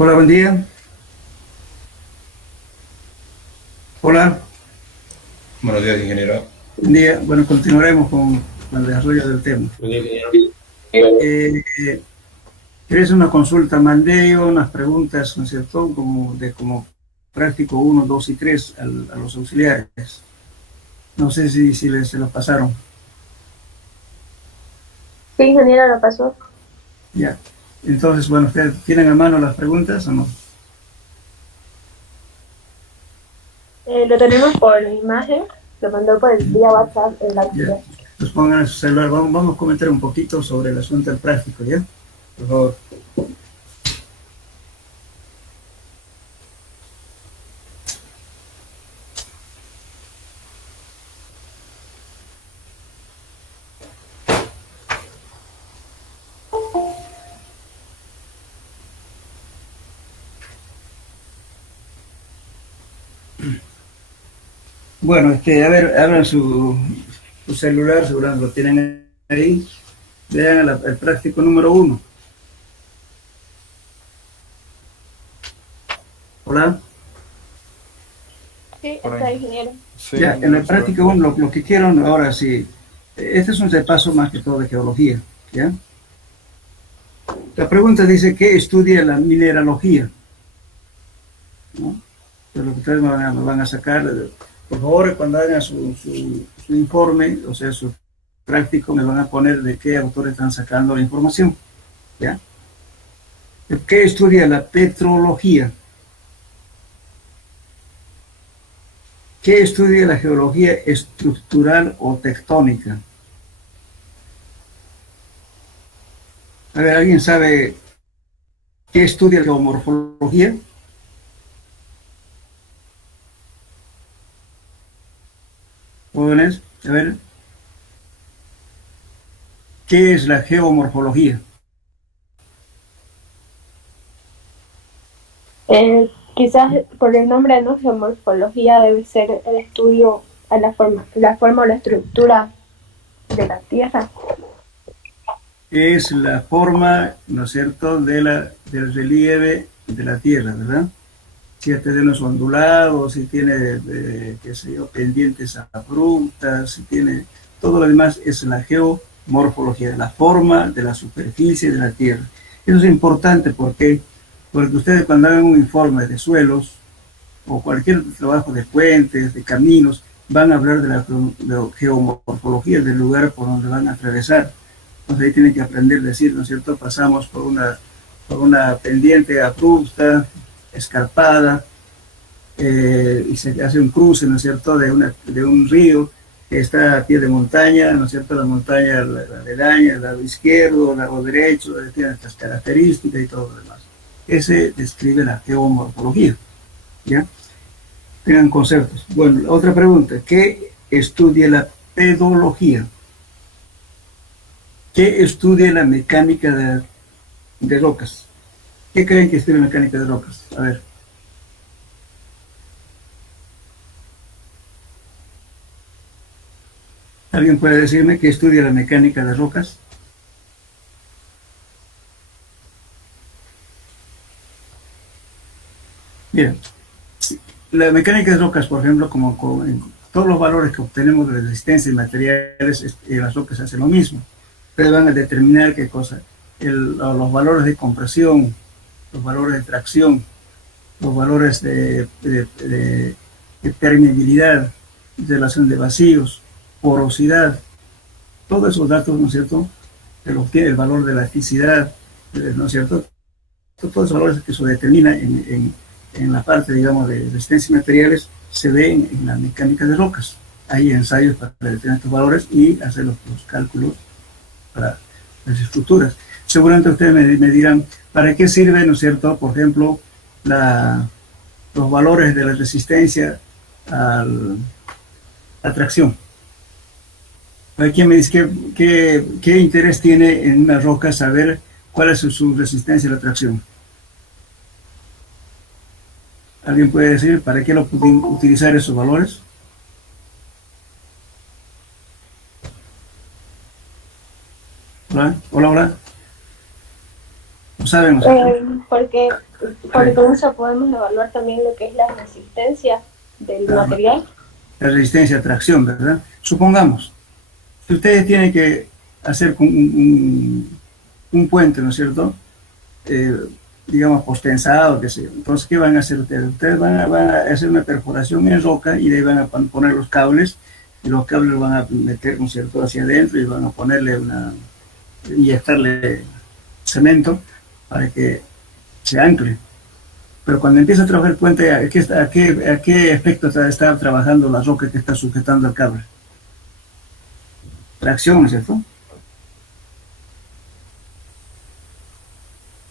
Hola, buen día. Hola, Buenos días, ingeniero. buen día. Bueno, continuaremos con el desarrollo del tema. Buen día, ingeniero. Eh, ¿Quieres una consulta? Mandé yo unas preguntas, ¿no es cierto? Como práctico uno, 2 y 3 a los auxiliares. No sé si se los pasaron. Sí, ingeniero, lo pasó. Ya. Entonces, bueno, ¿ustedes tienen a mano las preguntas o no? Lo tenemos por imagen, lo mandó por el vía WhatsApp el Ya. auxiliar. Pues pongan su celular. Vamos a comentar un poquito sobre el asunto del práctico, ¿ya? Por favor. Bueno, a ver, abran su celular, seguramente lo tienen ahí. Vean el práctico número 1. Hola. Sí, está ahí, ingeniero. Sí, Ya, en el práctico 1, lo que quiero ahora sí, este es un repaso más que todo de geología, ¿ya? La pregunta dice, ¿qué estudia la mineralogía? ¿No? De lo que ustedes me van a sacar, por favor, cuando hagan su informe, o sea, su práctico, me van a poner de qué autores están sacando la información, ¿ya? ¿Qué estudia la petrología? ¿Qué estudia la geología estructural o tectónica? A ver, ¿alguien sabe qué estudia la geomorfología? Jóvenes, a ver, ¿qué es la geomorfología? Quizás por el nombre, ¿no? Geomorfología debe ser el estudio a la forma o la estructura de la Tierra. Es la forma, ¿no es cierto?, del relieve de la Tierra, ¿verdad? Si hay terrenos ondulados, si tiene, qué sé yo, pendientes abruptas, si tiene... Todo lo demás es la geomorfología, la forma de la superficie de la Tierra. Eso es importante porque ustedes cuando hagan un informe de suelos o cualquier trabajo de puentes, de caminos, van a hablar de la geomorfología del lugar por donde van a atravesar. Entonces ahí tienen que aprender a decir, ¿no es cierto? Pasamos por una pendiente abrupta, escarpada, y se hace un cruce, ¿no es cierto?, de un río que está a pie de montaña, ¿no es cierto?, la montaña, la aledaña, el lado izquierdo, el lado derecho, tiene estas características y todo lo demás. Ese describe la geomorfología, ¿ya? Tengan conceptos. Bueno, otra pregunta, ¿qué estudia la pedología? ¿Qué estudia la mecánica de rocas? ¿Qué creen que estudia la mecánica de rocas? A ver. ¿Alguien puede decirme qué estudia la mecánica de rocas? Bien, la mecánica de rocas, por ejemplo, como en todos los valores que obtenemos de resistencia y materiales, las rocas hacen lo mismo. Ustedes van a determinar qué cosa, los valores de compresión, los valores de tracción, los valores de permeabilidad, relación de vacíos, porosidad, todos esos datos, ¿no es cierto?, que los tiene el valor de elasticidad, ¿no es cierto?, todos los valores que se determina en la parte, digamos, de resistencia y materiales, se ve en la mecánica de rocas. Hay ensayos para determinar estos valores y hacer los cálculos para las estructuras. Seguramente ustedes me dirán, ¿para qué sirve, no es cierto, por ejemplo, los valores de la resistencia a la tracción? Aquí me dice qué interés tiene en una roca saber cuál es su resistencia a la tracción. ¿Alguien puede decir para qué lo pueden utilizar esos valores? Hola, hola, hola. No sabemos. Porque con eso podemos evaluar también lo que es la resistencia del material. La resistencia a tracción, ¿verdad? Supongamos, si ustedes tienen que hacer un puente, ¿no es cierto?, digamos, postensado, qué sé yo. Entonces, ¿qué van a hacer ustedes? Ustedes van a hacer una perforación en roca y de ahí van a poner los cables, y los cables los van a meter, ¿no es cierto?, hacia adentro y van a ponerle inyectarle cemento para que se ancle. Pero cuando empieza a trabajar el puente, ¿a qué aspecto está trabajando la roca que está sujetando el cable? Tracción, ¿no es cierto?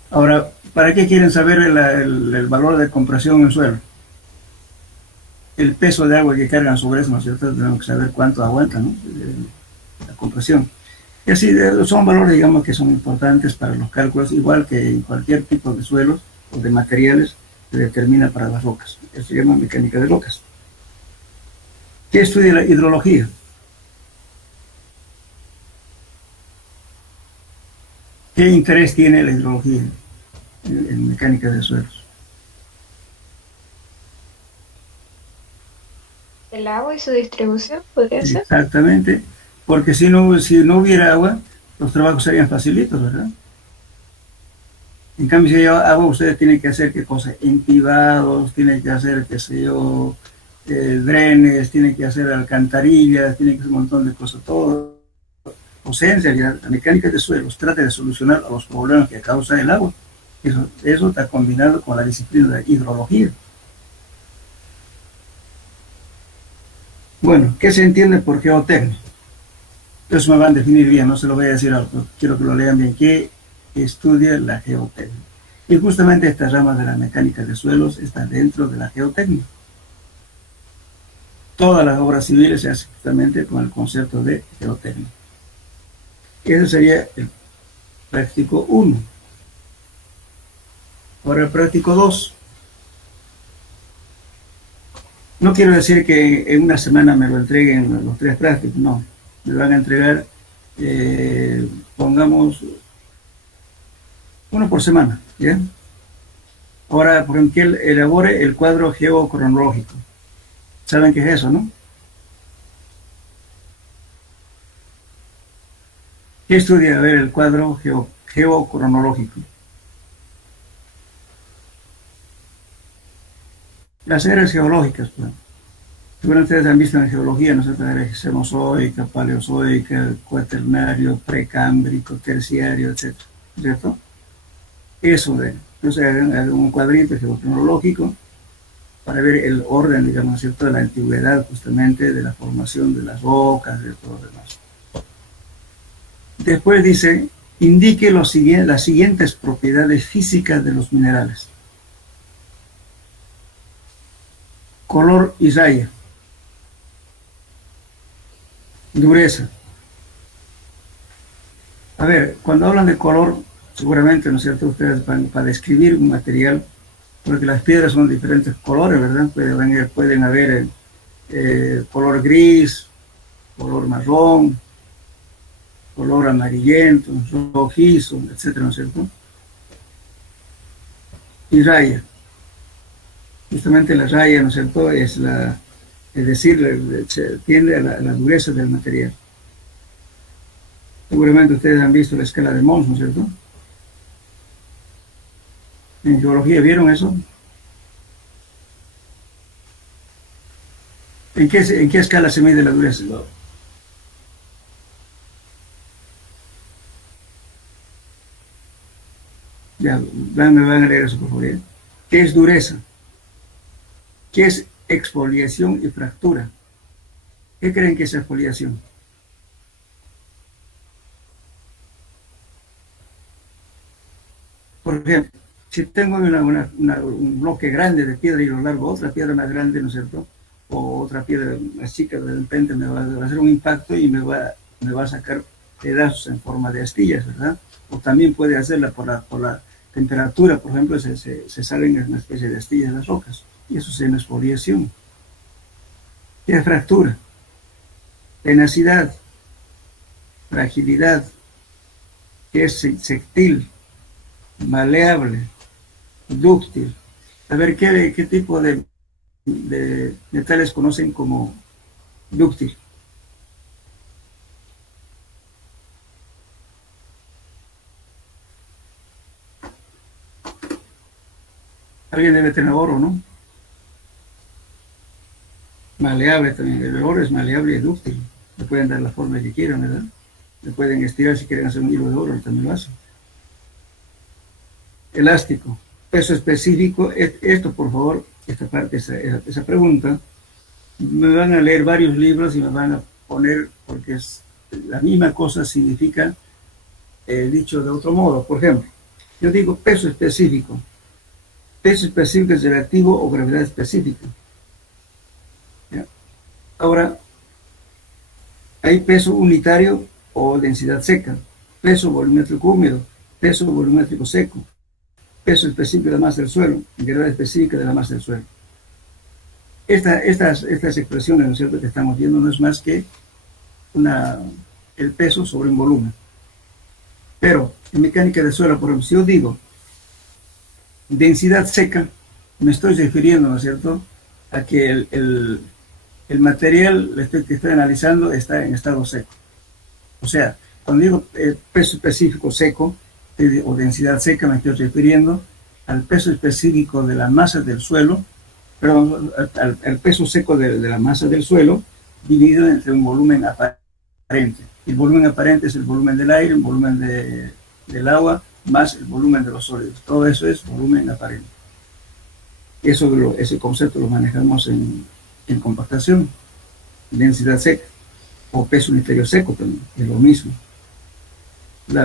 Ahora, ¿para qué quieren saber el valor de compresión en suelo? El peso de agua que cargan sobre eso, ¿no es cierto? Tenemos que saber cuánto aguanta, ¿no?, la compresión. Y así son valores, digamos, que son importantes para los cálculos, igual que en cualquier tipo de suelos o de materiales se determina para las rocas. Eso se llama mecánica de rocas. ¿Qué estudia la hidrología? ¿Qué interés tiene la hidrología en mecánica de suelos? El agua y su distribución, ¿podría ser? Exactamente, porque si no hubiera agua, los trabajos serían facilitos, ¿verdad? En cambio, si hay agua, ustedes tienen que hacer, ¿qué cosa? Empivados, tienen que hacer, qué sé yo, drenes, tienen que hacer alcantarillas, tienen que hacer un montón de cosas, todo. O sea, en realidad, la mecánica de suelos trata de solucionar los problemas que causa el agua. Eso está combinado con la disciplina de hidrología. Bueno, ¿qué se entiende por geotecnia? Eso me van a definir bien, no se lo voy a decir ahora, quiero que lo lean bien. ¿Qué estudia la geotecnia? Y justamente esta rama de la mecánica de suelos está dentro de la geotecnia. Todas las obras civiles se hacen justamente con el concepto de geotecnia. Ese sería el práctico 1. Ahora el práctico 2. No quiero decir que en una semana me lo entreguen los 3 prácticos, no. Me van a entregar, pongamos, uno por semana, ¿ya? Ahora, por ejemplo, que elabore el cuadro geocronológico. ¿Saben qué es eso, no? ¿Qué estudia? A ver, el cuadro geocronológico. Las eras geológicas, pues. Seguramente ustedes han visto en geología, ¿no es cierto?, era cenozoica, paleozoica, cuaternario, precámbrico, terciario, etc. ¿Cierto? Eso de, entonces hagan un cuadrito geocronológico para ver el orden, digamos, ¿cierto?, de la antigüedad, justamente, de la formación de las rocas, de todo lo demás. Después dice, indique las siguientes propiedades físicas de los minerales. Color y raya. Dureza. A ver, cuando hablan de color, seguramente, ¿no es cierto?, ustedes para describir un material, porque las piedras son de diferentes colores, ¿verdad? Pueden haber color gris, color marrón, color amarillento, rojizo, etcétera, ¿no es cierto? Y raya. Justamente la raya, ¿no es cierto?, es decir, se tiende a la dureza del material. Seguramente ustedes han visto la escala de Mohs, ¿no es cierto? En geología, ¿vieron eso? ¿En qué escala se mide la dureza? Ya, me van a leer eso, por favor. ¿Eh? ¿Qué es dureza? ¿Qué es exfoliación y fractura? ¿Qué creen que es exfoliación? Por ejemplo, si tengo un bloque grande de piedra y lo largo otra piedra más grande, ¿no es cierto? O otra piedra más chica, de repente me va a hacer un impacto y me va a sacar pedazos en forma de astillas, ¿verdad? O también puede hacerla por la temperatura, por ejemplo, se salen una especie de astillas de las rocas. Y eso se llama exfoliación. ¿Qué es fractura? Tenacidad, fragilidad, que es sectil, maleable, dúctil. A ver, ¿qué tipo de metales conocen como dúctil? Alguien debe tener oro, ¿no? Maleable también. El oro es maleable y dúctil. Le pueden dar la forma que quieran, ¿verdad? Le pueden estirar si quieren hacer un hilo de oro, también lo hacen. Elástico, peso específico. Esto, por favor, esta parte, esa pregunta, me van a leer varios libros y me van a poner, porque es la misma cosa, significa dicho de otro modo. Por ejemplo, yo digo peso específico. Peso específico es relativo o gravedad específica. ¿Ya? Ahora, hay peso unitario o densidad seca, peso volumétrico húmedo, peso volumétrico seco, peso específico de la masa del suelo, gravedad específica de la masa del suelo. Estas expresiones, ¿no es cierto?, que estamos viendo no es más que el peso sobre un volumen. Pero en mecánica de suelo, por ejemplo, si yo digo densidad seca, me estoy refiriendo, ¿no es cierto?, a que el material que estoy analizando está en estado seco. O sea, cuando digo peso específico seco o densidad seca, me estoy refiriendo al peso específico de la masa del suelo, perdón, al peso seco de la masa del suelo, dividido entre un volumen aparente. El volumen aparente es el volumen del aire, el volumen del agua, más el volumen de los sólidos. Todo eso es volumen aparente. Ese concepto lo manejamos en compactación, densidad seca, o peso unitario seco también, es lo mismo.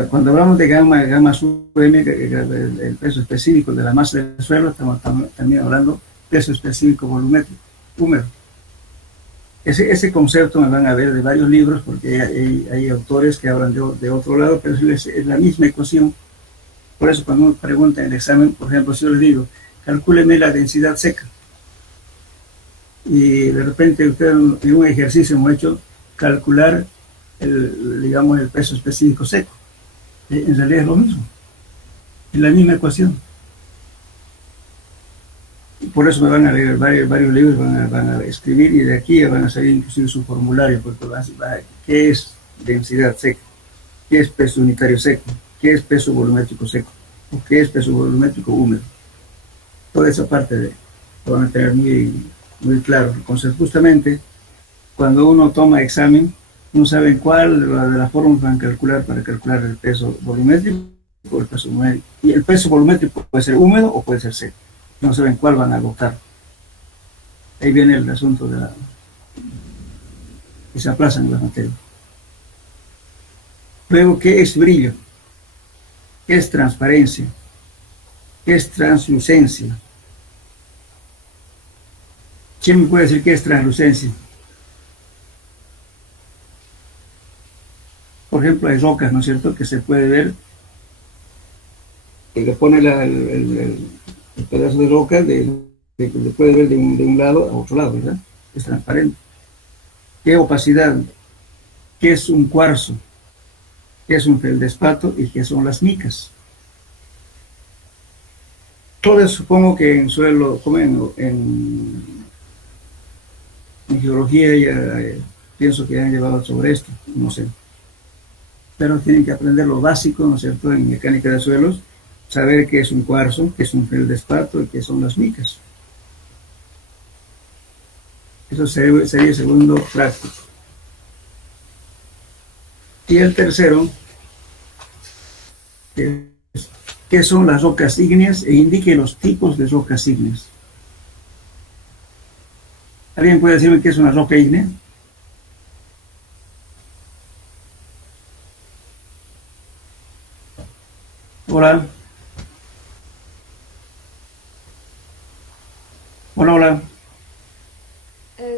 Cuando hablamos de gamma sub m, el peso específico de la masa del suelo, estamos también hablando peso específico volumétrico, húmedo. Ese concepto me van a ver de varios libros, porque hay autores que hablan de otro lado, pero es la misma ecuación. Por eso cuando uno pregunta en el examen, por ejemplo, si yo les digo, calcúleme la densidad seca, y de repente ustedes en un ejercicio hemos hecho calcular el peso específico seco. En realidad es lo mismo, es la misma ecuación. Por eso me van a leer varios libros, van a escribir, y de aquí van a salir inclusive su formulario, porque ¿qué es densidad seca? ¿Qué es peso unitario seco? ¿Qué es peso volumétrico seco? ¿O qué es peso volumétrico húmedo? Toda esa parte lo van a tener muy, muy claro. Entonces, justamente, cuando uno toma examen, no saben cuál de las formas van a calcular para calcular el peso volumétrico o el peso húmedo. Y el peso volumétrico puede ser húmedo o puede ser seco. No saben cuál van a adoptar. Ahí viene el asunto que se aplazan las materias. Luego, ¿qué es brillo? ¿Qué es transparencia? ¿Qué es translucencia? ¿Quién me puede decir qué es translucencia? Por ejemplo, hay rocas, ¿no es cierto?, que se puede ver, que le pone el pedazo de roca, se puede ver de un lado a otro lado, ¿verdad? Es transparente. ¿Qué opacidad? ¿Qué es un cuarzo? ¿Qué es un feldespato? ¿Y qué son las micas? Todo eso supongo que en suelo, como en geología, ya pienso que han llevado sobre esto, no sé. Pero tienen que aprender lo básico, ¿no es cierto?, en mecánica de suelos, saber qué es un cuarzo, qué es un feldespato y qué son las micas. Eso sería el segundo práctico. Y el tercero, que es qué son las rocas ígneas e indique los tipos de rocas ígneas. ¿Alguien puede decirme qué es una roca ígnea? Hola. Hola, hola.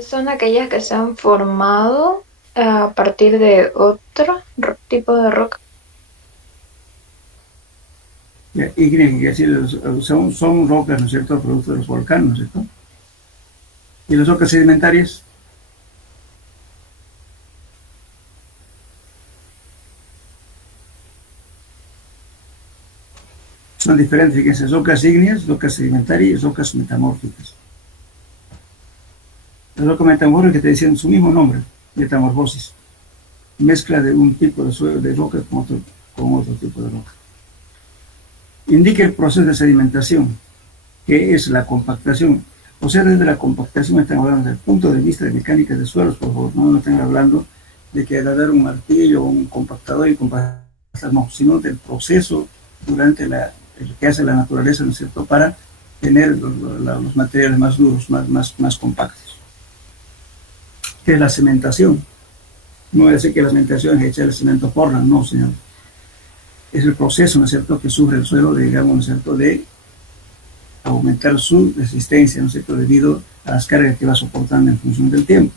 Son aquellas que se han formado a partir de otro tipo de roca. Ígneas, quiere decir, son rocas, ¿no es cierto?, producto de los volcanes, ¿no es cierto? ¿Y las rocas sedimentarias? Son diferentes, fíjense, rocas ígneas, rocas sedimentarias y rocas metamórficas. Las rocas metamórficas te decían su mismo nombre, metamorfosis, mezcla de un tipo de suelo de roca con otro tipo de roca. Indica el proceso de sedimentación, que es la compactación. O sea, desde la compactación están hablando desde el punto de vista de mecánica de suelos, por favor, no están hablando de que agarrar un martillo o un compactador y compactar, no, sino del proceso durante el que hace la naturaleza, ¿no es cierto?, para tener los materiales más duros, más compactos. ¿Qué es la cementación? No voy a decir que la cementación es echar el cemento Portland, no, señor. Es el proceso, ¿no es cierto?, que sufre el suelo, digamos, ¿no es cierto?, de aumentar su resistencia, ¿no es cierto?, debido a las cargas que va soportando en función del tiempo.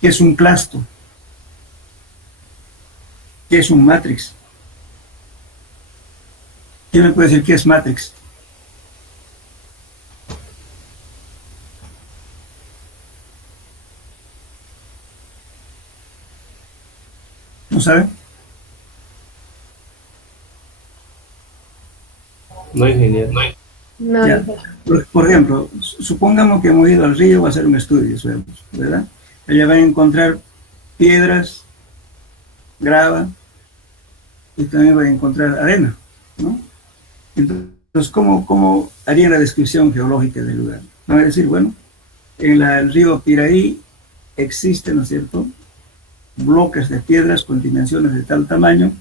¿Qué es un clasto? ¿Qué es un matrix? ¿Quién me puede decir qué es matrix? ¿No sabe? No, ingeniero. No, Ya. Por ejemplo, supongamos que hemos ido al río a hacer un estudio, ¿verdad? Allá van a encontrar piedras, grava, y también van a encontrar arena, ¿no? Entonces, ¿cómo haría la descripción geológica del lugar? Van a decir, bueno, en el río Piraí existen, ¿no es cierto?, bloques de piedras con dimensiones de tal tamaño.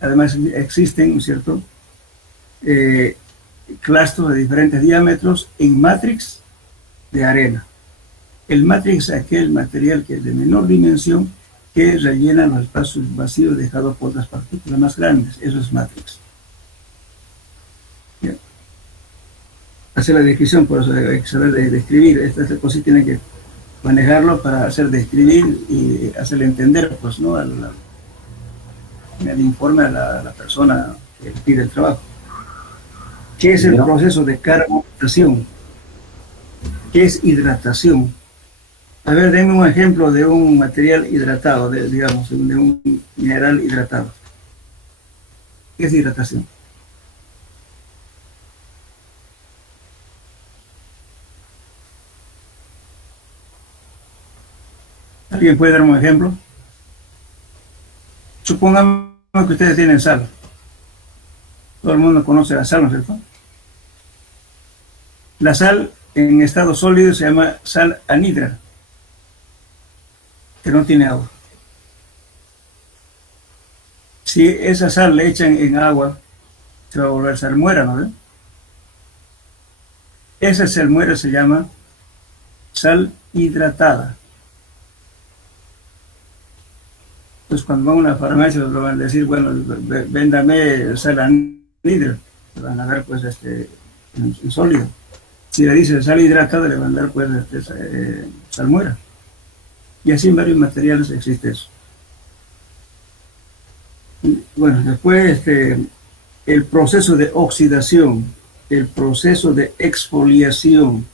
Además existen, ¿no es cierto?, clastros de diferentes diámetros en matrix de arena. El matrix es aquel material que es de menor dimensión que rellena los espacios vacíos dejados por las partículas más grandes. Eso es matrix. ¿Ya? Hacer la descripción, por eso hay que saber describir. Estas cosas tienen que manejarlo para hacer describir y hacerle entender, pues, ¿no?, al informe a la persona que pide el trabajo. ¿Qué es el proceso de carbonatación? ¿Qué es hidratación? A ver, denme un ejemplo de un material hidratado, digamos, de un mineral hidratado. ¿Qué es hidratación? ¿Alguien puede darme un ejemplo? Supongamos que ustedes tienen sal. Todo el mundo conoce la sal, ¿no es cierto? La sal en estado sólido se llama sal anhidra, que no tiene agua. Si esa sal le echan en agua, se va a volver salmuera, ¿no ven? Esa salmuera se llama sal hidratada. Entonces, cuando van a una farmacia, les van a decir, bueno, véndame sal anhidra, le van a dar, pues, en sólido. Si le dice sal hidratada, le van a dar, pues, salmuera. Y así en varios materiales existe eso. Bueno, después el proceso de oxidación, el proceso de exfoliación,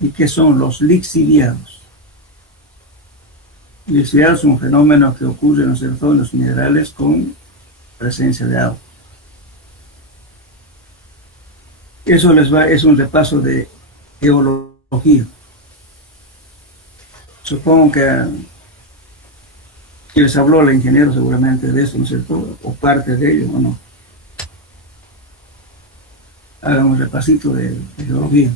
¿y qué son los lixiviados? Lixiviados es un fenómeno que ocurre, ¿no es cierto?, en los minerales con presencia de agua. Eso es un repaso de geología. Supongo que les habló el ingeniero seguramente de eso, ¿no es cierto?, o parte de ello, ¿o no? Hagan un repasito de geología.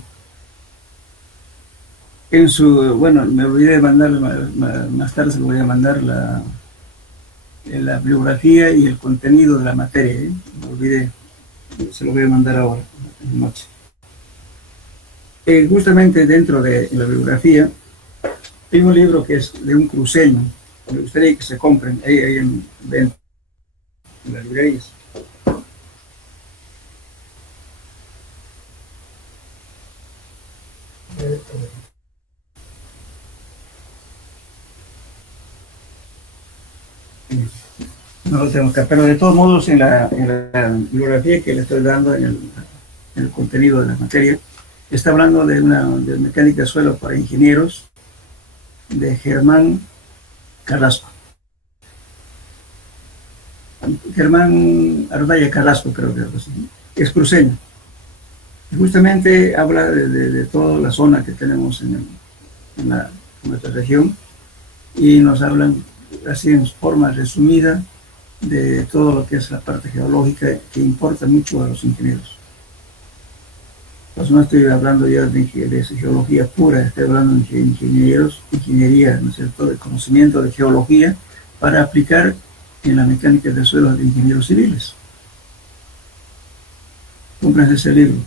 Bueno, me olvidé de mandar, más tarde se lo voy a mandar la bibliografía y el contenido de la materia, ¿eh? Me olvidé. Se lo voy a mandar ahora, en la noche. Justamente dentro de la bibliografía, hay un libro que es de un cruceño. Me gustaría que se compren ahí en las librerías. No lo tengo acá, pero de todos modos en la bibliografía que le estoy dando en el contenido de la materia, está hablando de mecánica de suelo para ingenieros de Germán Carrasco. Germán Ardaya Carrasco, creo que es cruceño. Y justamente habla de toda la zona que tenemos en nuestra región y nos hablan así en forma resumida de todo lo que es la parte geológica que importa mucho a los ingenieros. Pues no estoy hablando ya de geología pura, estoy hablando de ingeniería, ¿no es cierto?, de conocimiento de geología para aplicar en la mecánica de suelos de ingenieros civiles. Compren ese libro.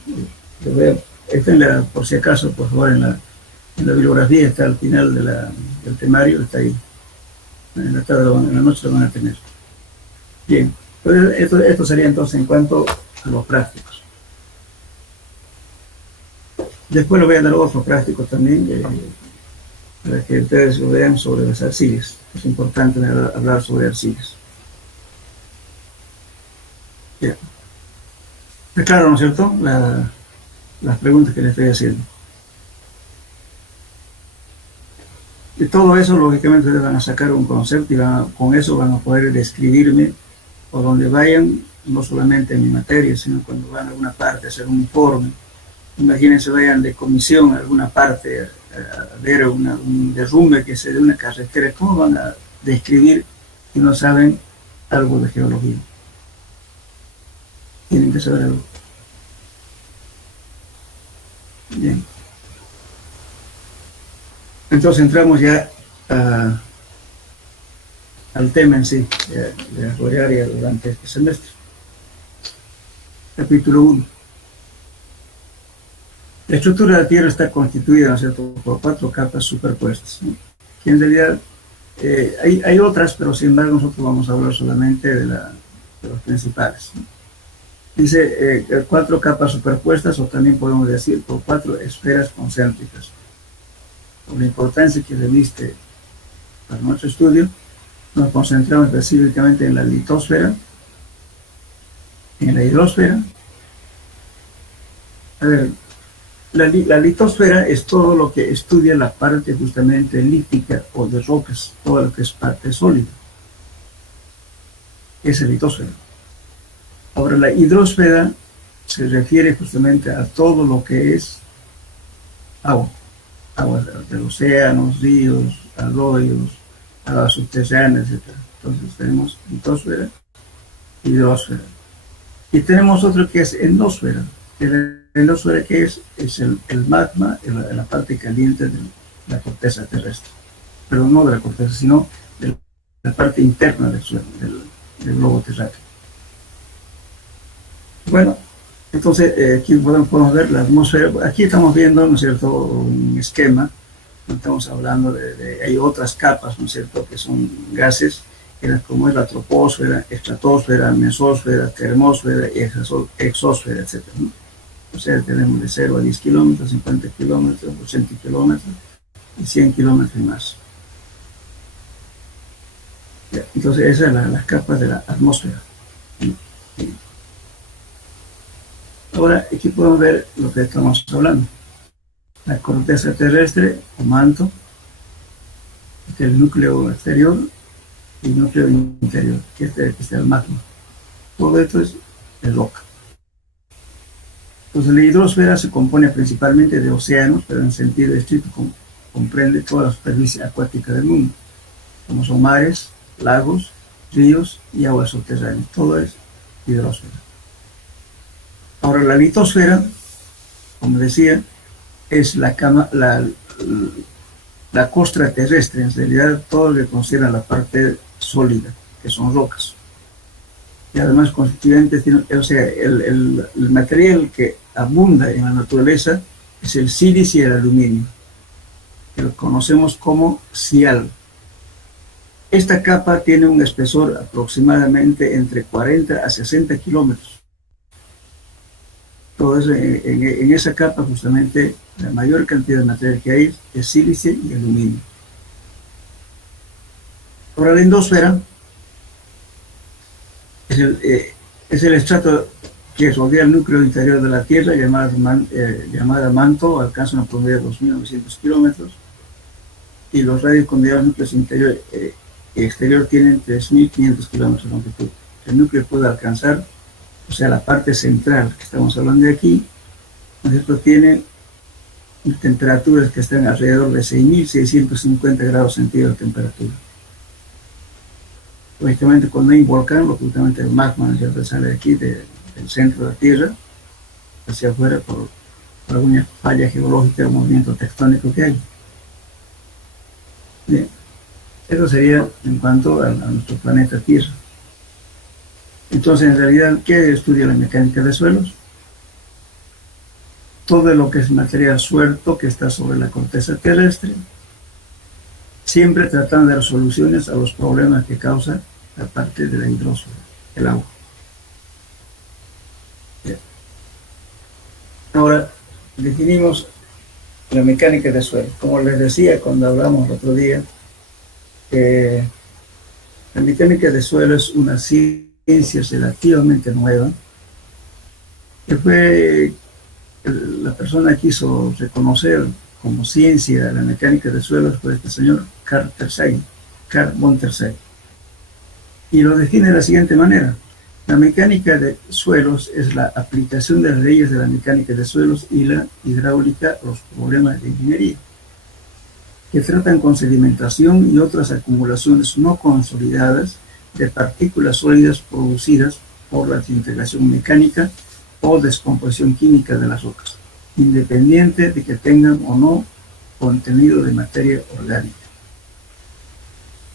Está por si acaso, por favor, en la bibliografía, está al final del temario, está ahí. En la tarde, en la noche lo van a tener. Bien, pues esto sería entonces en cuanto a los prácticos. Después les voy a dar otros prácticos también, para que ustedes lo vean sobre las arcillas. Es importante hablar sobre arcillas. Bien. ¿Está claro, no es cierto? Las preguntas que les estoy haciendo. De todo eso, lógicamente, ustedes van a sacar un concepto y con eso van a poder describirme por donde vayan, no solamente en mi materia, sino cuando van a alguna parte a hacer un informe. Imagínense, vayan de comisión a alguna parte a ver un derrumbe que se dé una carretera. ¿Cómo van a describir si no saben algo de geología? Tienen que saber algo. Bien. Entonces entramos ya al tema en sí, de la horaria durante este semestre. Capítulo 1. La estructura de la Tierra está constituida, ¿no es cierto?, por 4 capas superpuestas, ¿no? Que en realidad hay otras, pero sin embargo nosotros vamos a hablar solamente de los principales, ¿no? Dice 4 capas superpuestas, o también podemos decir por 4 esferas concéntricas. Por la importancia que reviste para nuestro estudio, nos concentramos específicamente en la litosfera, en la hidrosfera. A ver, la litosfera es todo lo que estudia la parte justamente lítica o de rocas, todo lo que es parte sólida. Esa es la litosfera. Ahora, la hidrosfera se refiere justamente a todo lo que es agua de océanos, ríos, arroyos, aguas subterráneas, etc. Entonces tenemos litosfera, hidrosfera. Y tenemos otro que es endosfera. La endosfera que es el magma, la parte caliente de la corteza terrestre. Pero no de la corteza, sino de la parte interna del suelo, del globo terráqueo. Bueno, entonces aquí podemos ver la atmósfera. Aquí estamos viendo, ¿no es cierto?, un esquema. Estamos hablando hay otras capas, ¿no es cierto?, que son gases, como es la troposfera, estratosfera, mesósfera, termósfera, exósfera, etc., ¿no? O sea, tenemos de 0 a 10 kilómetros, 50 kilómetros, 80 kilómetros y 100 kilómetros y más. Entonces, esas son las capas de la atmósfera. Ahora, aquí podemos ver lo que estamos hablando. La corteza terrestre o manto, el núcleo exterior y el núcleo interior, que es el magma. Todo esto es roca. Entonces, la hidrosfera se compone principalmente de océanos, pero en sentido estricto comprende toda la superficie acuática del mundo, como son mares, lagos, ríos y aguas subterráneas. Todo es hidrosfera. Ahora, la litosfera, como decía, es la costra terrestre, en realidad todo lo que considera la parte sólida, que son rocas. y además constituyentes, o sea, el material que abunda en la naturaleza es el sílice y el aluminio, que lo conocemos como sial. Esta capa tiene un espesor aproximadamente entre 40 a 60 kilómetros. Todo eso, en esa capa justamente la mayor cantidad de material que hay es sílice y aluminio. Ahora la endosfera es el estrato que rodea el núcleo interior de la Tierra, llamada manto, alcanza una profundidad de 2.900 kilómetros, y los radios con los núcleos interior y exterior tienen 3.500 kilómetros de longitud. El núcleo puede alcanzar, o sea, la parte central que estamos hablando de aquí, ¿no es cierto?, tiene temperaturas que están alrededor de 6.650 grados centígrados de temperatura. Lógicamente, cuando hay un volcán, justamente el magma, ¿no es cierto?, sale de aquí, del centro de la Tierra, hacia afuera por alguna falla geológica o movimiento tectónico que hay. Bien, eso sería en cuanto a nuestro planeta Tierra. Entonces, en realidad, ¿qué estudia la mecánica de suelos? Todo lo que es material suelto que está sobre la corteza terrestre, siempre tratando de dar soluciones a los problemas que causa la parte de la hidrósfera, el agua. Bien. Ahora, definimos la mecánica de suelo. Como les decía cuando hablamos el otro día, la mecánica de suelo es una ciencia relativamente nueva, que fue la persona que quiso reconocer como ciencia la mecánica de suelos fue este señor Carl von Tersey. Y lo define de la siguiente manera: la mecánica de suelos es la aplicación de las leyes de la mecánica de suelos y la hidráulica a los problemas de ingeniería, que tratan con sedimentación y otras acumulaciones no consolidadas de partículas sólidas producidas por la desintegración mecánica o descomposición química de las rocas, independiente de que tengan o no contenido de materia orgánica.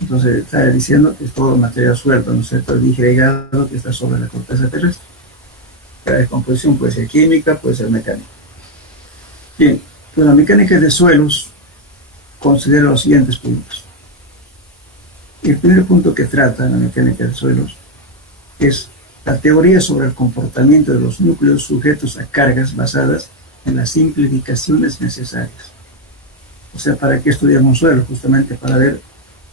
Entonces está diciendo que es todo materia suelta, ¿no es cierto?, disgregado que está sobre la corteza terrestre. La descomposición puede ser química, puede ser mecánica. Bien, pues la mecánica de suelos considera los siguientes puntos. El primer punto que trata la mecánica de suelos es la teoría sobre el comportamiento de los núcleos sujetos a cargas basadas en las simplificaciones necesarias. O sea, ¿para qué estudiamos un suelo? Justamente para ver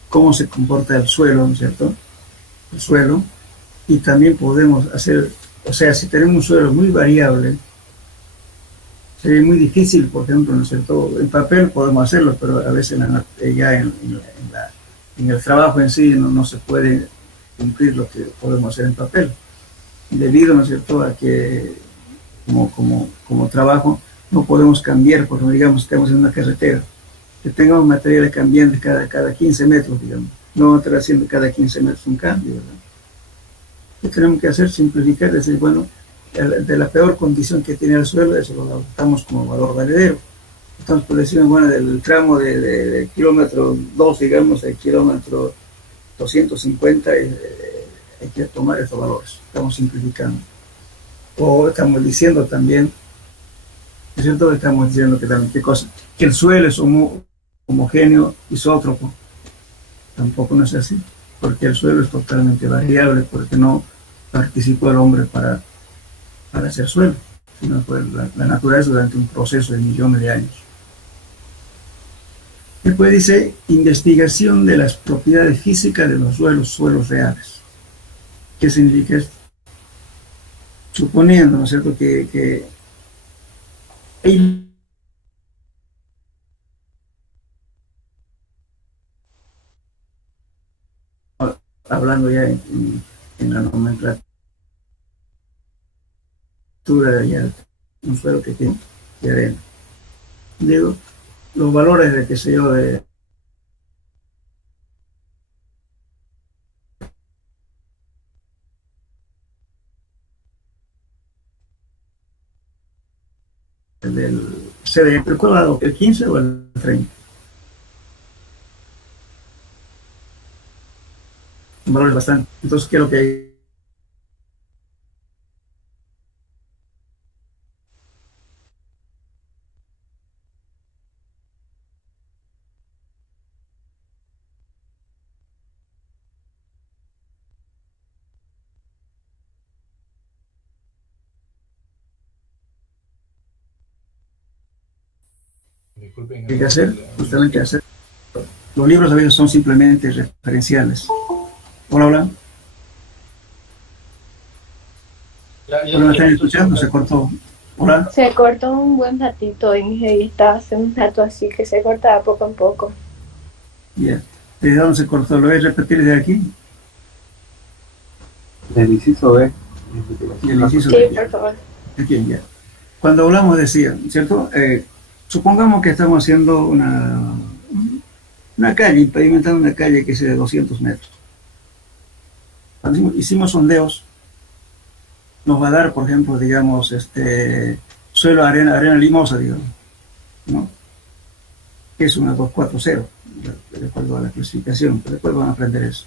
cómo se comporta el suelo, ¿no es cierto?, el suelo, y también podemos hacer, o sea, si tenemos un suelo muy variable, sería muy difícil, por ejemplo, ¿no es cierto?, en papel podemos hacerlo, pero a veces ya en el trabajo en sí no se puede cumplir lo que podemos hacer en papel, debido, ¿no es cierto?, a que como trabajo no podemos cambiar, porque digamos estamos en una carretera, que tengamos materiales cambiantes cada 15 metros, digamos, no vamos a estar haciendo cada 15 metros un cambio, ¿verdad? ¿Qué tenemos que hacer? Simplificar, decir, bueno, de la peor condición que tiene el suelo, eso lo adoptamos como valor valedero. Entonces, por decir, bueno, del tramo de kilómetro 2, digamos, al kilómetro 250, hay que tomar esos valores. Estamos simplificando. O estamos diciendo también, ¿es cierto? Estamos diciendo que también, ¿qué cosa? Que el suelo es homogéneo, isótropo. Tampoco no es así, porque el suelo es totalmente variable, porque no participó el hombre para hacer suelo, sino fue la naturaleza durante un proceso de millones de años. Después dice, investigación de las propiedades físicas de los suelos reales. ¿Qué significa esto? Suponiendo, ¿no es cierto?, que hay hablando ya en la nomenclatura, ya un suelo que tiene de arena. Digo, los valores de, qué sé yo, del CDM, ¿recuerdo el 15 o el 30? Un valor bastante. Entonces, ¿qué es lo que hay? hay que hacer, justamente hacer. Los libros a veces son simplemente referenciales. Hola, hola. Hola, ¿me están escuchando? Se cortó. Hola. Se cortó un buen ratito, Inge, y estaba hace un rato así que se cortaba poco a poco. Bien. ¿Desde dónde se cortó? ¿Lo voy a repetir de aquí? Del inciso B. Del inciso Sí, B. por favor. Aquí, ya. Cuando hablamos decía, ¿cierto? Supongamos que estamos haciendo una calle, pavimentando una calle que sea de 200 metros. Cuando hicimos sondeos, nos va a dar, por ejemplo, digamos, suelo arena limosa, digamos, ¿no? Que es una 240, de acuerdo a la clasificación, pero después van a aprender eso.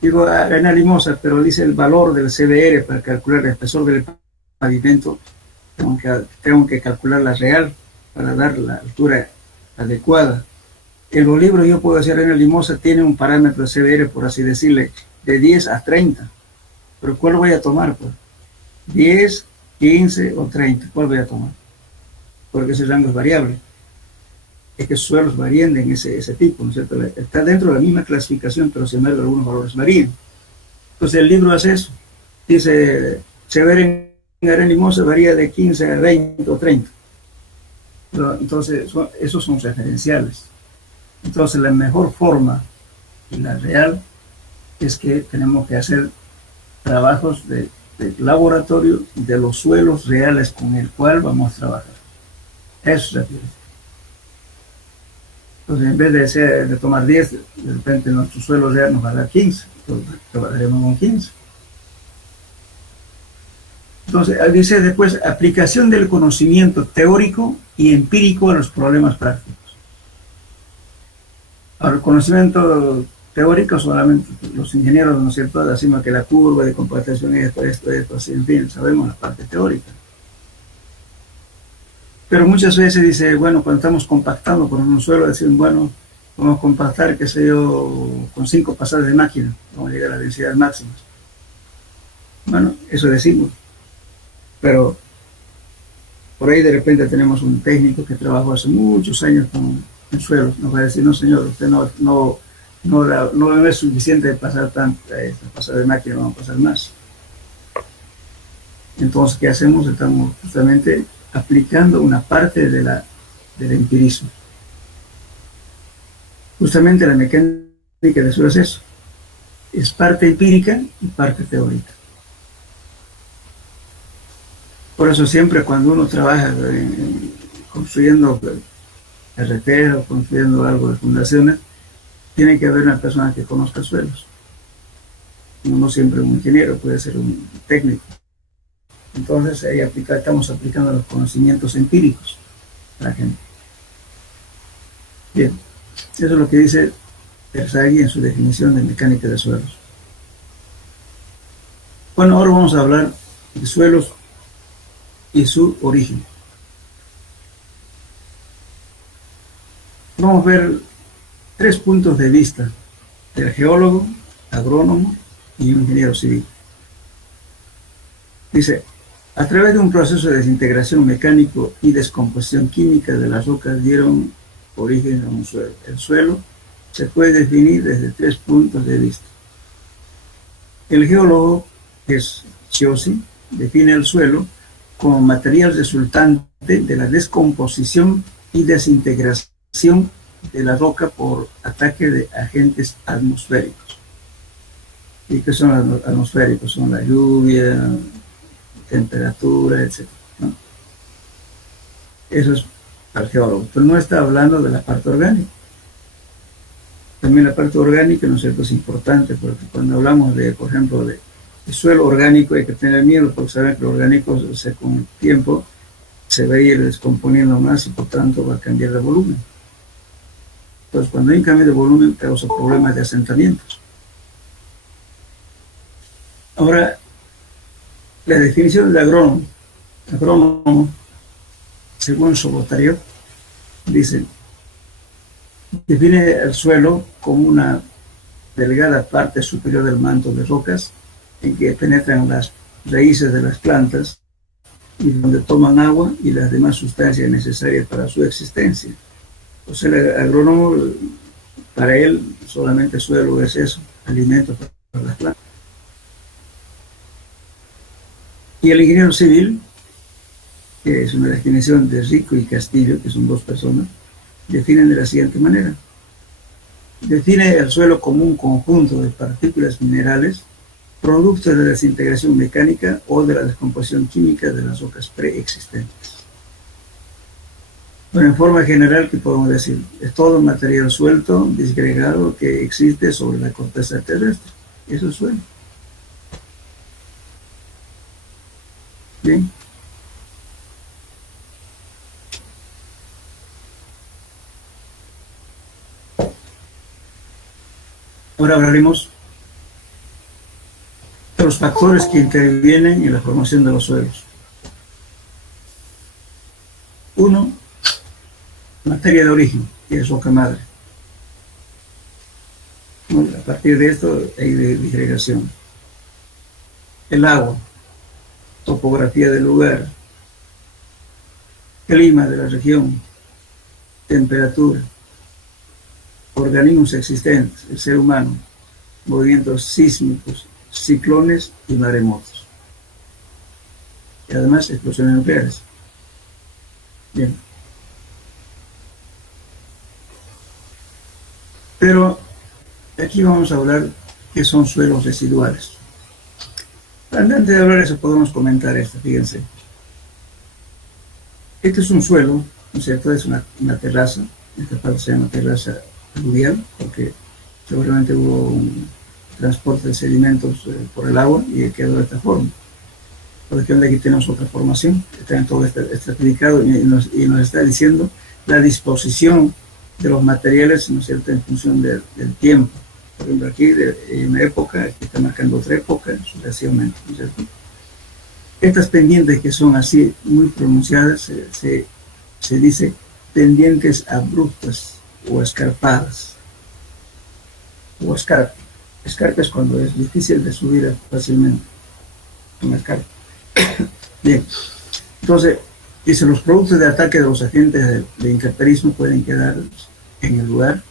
Digo arena limosa, pero dice el valor del CBR para calcular el espesor del pavimento, tengo que calcular la real para dar la altura adecuada. En los libros yo puedo decir arena limosa tiene un parámetro de CBR, por así decirle, de 10 a 30, pero ¿cuál voy a tomar, pues? 10, 15 o 30, ¿cuál voy a tomar? Porque ese rango es variable. Es que suelos varían en ese tipo, ¿no es cierto? Está dentro de la misma clasificación, pero sin embargo algunos valores varían. Entonces el libro hace eso. Dice, se ve en arena limosa varía de 15 a 20 o 30. Pero, entonces, esos son referenciales. Entonces la mejor forma, y la real, es que tenemos que hacer trabajos de laboratorio de los suelos reales con el cual vamos a trabajar. Eso es la teoría. Entonces, en vez de tomar 10, de repente nuestro suelo real nos va a dar 15, entonces trabajaremos con 15. Entonces, dice después, aplicación del conocimiento teórico y empírico a los problemas prácticos. Ahora, el conocimiento teórico solamente los ingenieros, ¿no es cierto?, decimos que la curva de compactación es esto, así, en fin, sabemos la parte teórica. Pero muchas veces dice, bueno, cuando estamos compactando por un suelo, decimos, bueno, vamos a compactar, qué sé yo, con 5 pasadas de máquina, vamos a llegar a las densidades máximas. Bueno, eso decimos. Pero por ahí de repente tenemos un técnico que trabajó hace muchos años en suelos, nos va a decir, no señor, usted no es suficiente pasar esta pasada de máquina, vamos a pasar más. Entonces, ¿qué hacemos? Estamos justamente aplicando una parte del empirismo. Justamente la mecánica de suelo es eso. Es parte empírica y parte teórica. Por eso siempre cuando uno trabaja construyendo carreteras o construyendo algo de fundaciones, tiene que haber una persona que conozca suelos. No siempre un ingeniero, puede ser un técnico. Entonces ahí estamos aplicando los conocimientos empíricos a la gente. Bien, eso es lo que dice Terzaghi en su definición de mecánica de suelos. Bueno, ahora vamos a hablar de suelos y su origen. Vamos a ver 3 puntos de vista del geólogo, agrónomo y un ingeniero civil. Dice, a través de un proceso de desintegración mecánico y descomposición química de las rocas dieron origen a un suelo. El suelo se puede definir desde 3 puntos de vista. El geólogo, que es Chiosi, define el suelo como material resultante de la descomposición y desintegración de la roca por ataque de agentes atmosféricos. ¿Y qué son los atmosféricos? Son la lluvia, temperatura, etc., ¿no? Eso es para el geólogo, pero no está hablando de la parte orgánica. También la parte orgánica, ¿no es cierto?, es importante, porque cuando hablamos de, por ejemplo, de suelo orgánico, hay que tener miedo, porque saben que lo orgánico con el tiempo se va a ir descomponiendo más y por tanto va a cambiar de volumen. Entonces, cuando hay un cambio de volumen, causa problemas de asentamientos. Ahora, la definición del agrónomo, según Sobotario, dice, define el suelo como una delgada parte superior del manto de rocas en que penetran las raíces de las plantas y donde toman agua y las demás sustancias necesarias para su existencia. Pues el agrónomo, para él, solamente suelo es eso, alimento para las plantas. Y el ingeniero civil, que es una definición de Rico y Castillo, que son dos personas, definen de la siguiente manera. Define el suelo como un conjunto de partículas minerales producto de la desintegración mecánica o de la descomposición química de las rocas preexistentes. Bueno, en forma general, ¿qué podemos decir? Es todo material suelto, disgregado, que existe sobre la corteza terrestre. Eso es suelo. Bien. Ahora hablaremos de los factores que intervienen en la formación de los suelos. Uno, materia de origen, que es roca madre. Bueno, a partir de esto hay disgregación. El agua, topografía del lugar, clima de la región, temperatura, organismos existentes, el ser humano, movimientos sísmicos, ciclones y maremotos. Y además explosiones nucleares. Bien. Pero aquí vamos a hablar qué son suelos residuales. Antes de hablar de eso podemos comentar esto, fíjense. Este es un suelo, ¿no es cierto? Es una terraza. Esta parte se llama terraza aluvial porque seguramente hubo un transporte de sedimentos por el agua y quedó de esta forma. Por ejemplo, aquí tenemos otra formación, está en todo estratificado y nos está diciendo la disposición de los materiales, ¿no es cierto?, en función del tiempo. Por ejemplo, aquí hay una época, aquí está marcando otra época, sucesivamente, ¿no es cierto? Estas pendientes que son así muy pronunciadas se dice pendientes abruptas o escarpadas. O escarpa. Escarpa es cuando es difícil de subir fácilmente. Una escarpa. Bien. Entonces, dice, los productos de ataque de los agentes de intemperismo pueden quedar en el lugar.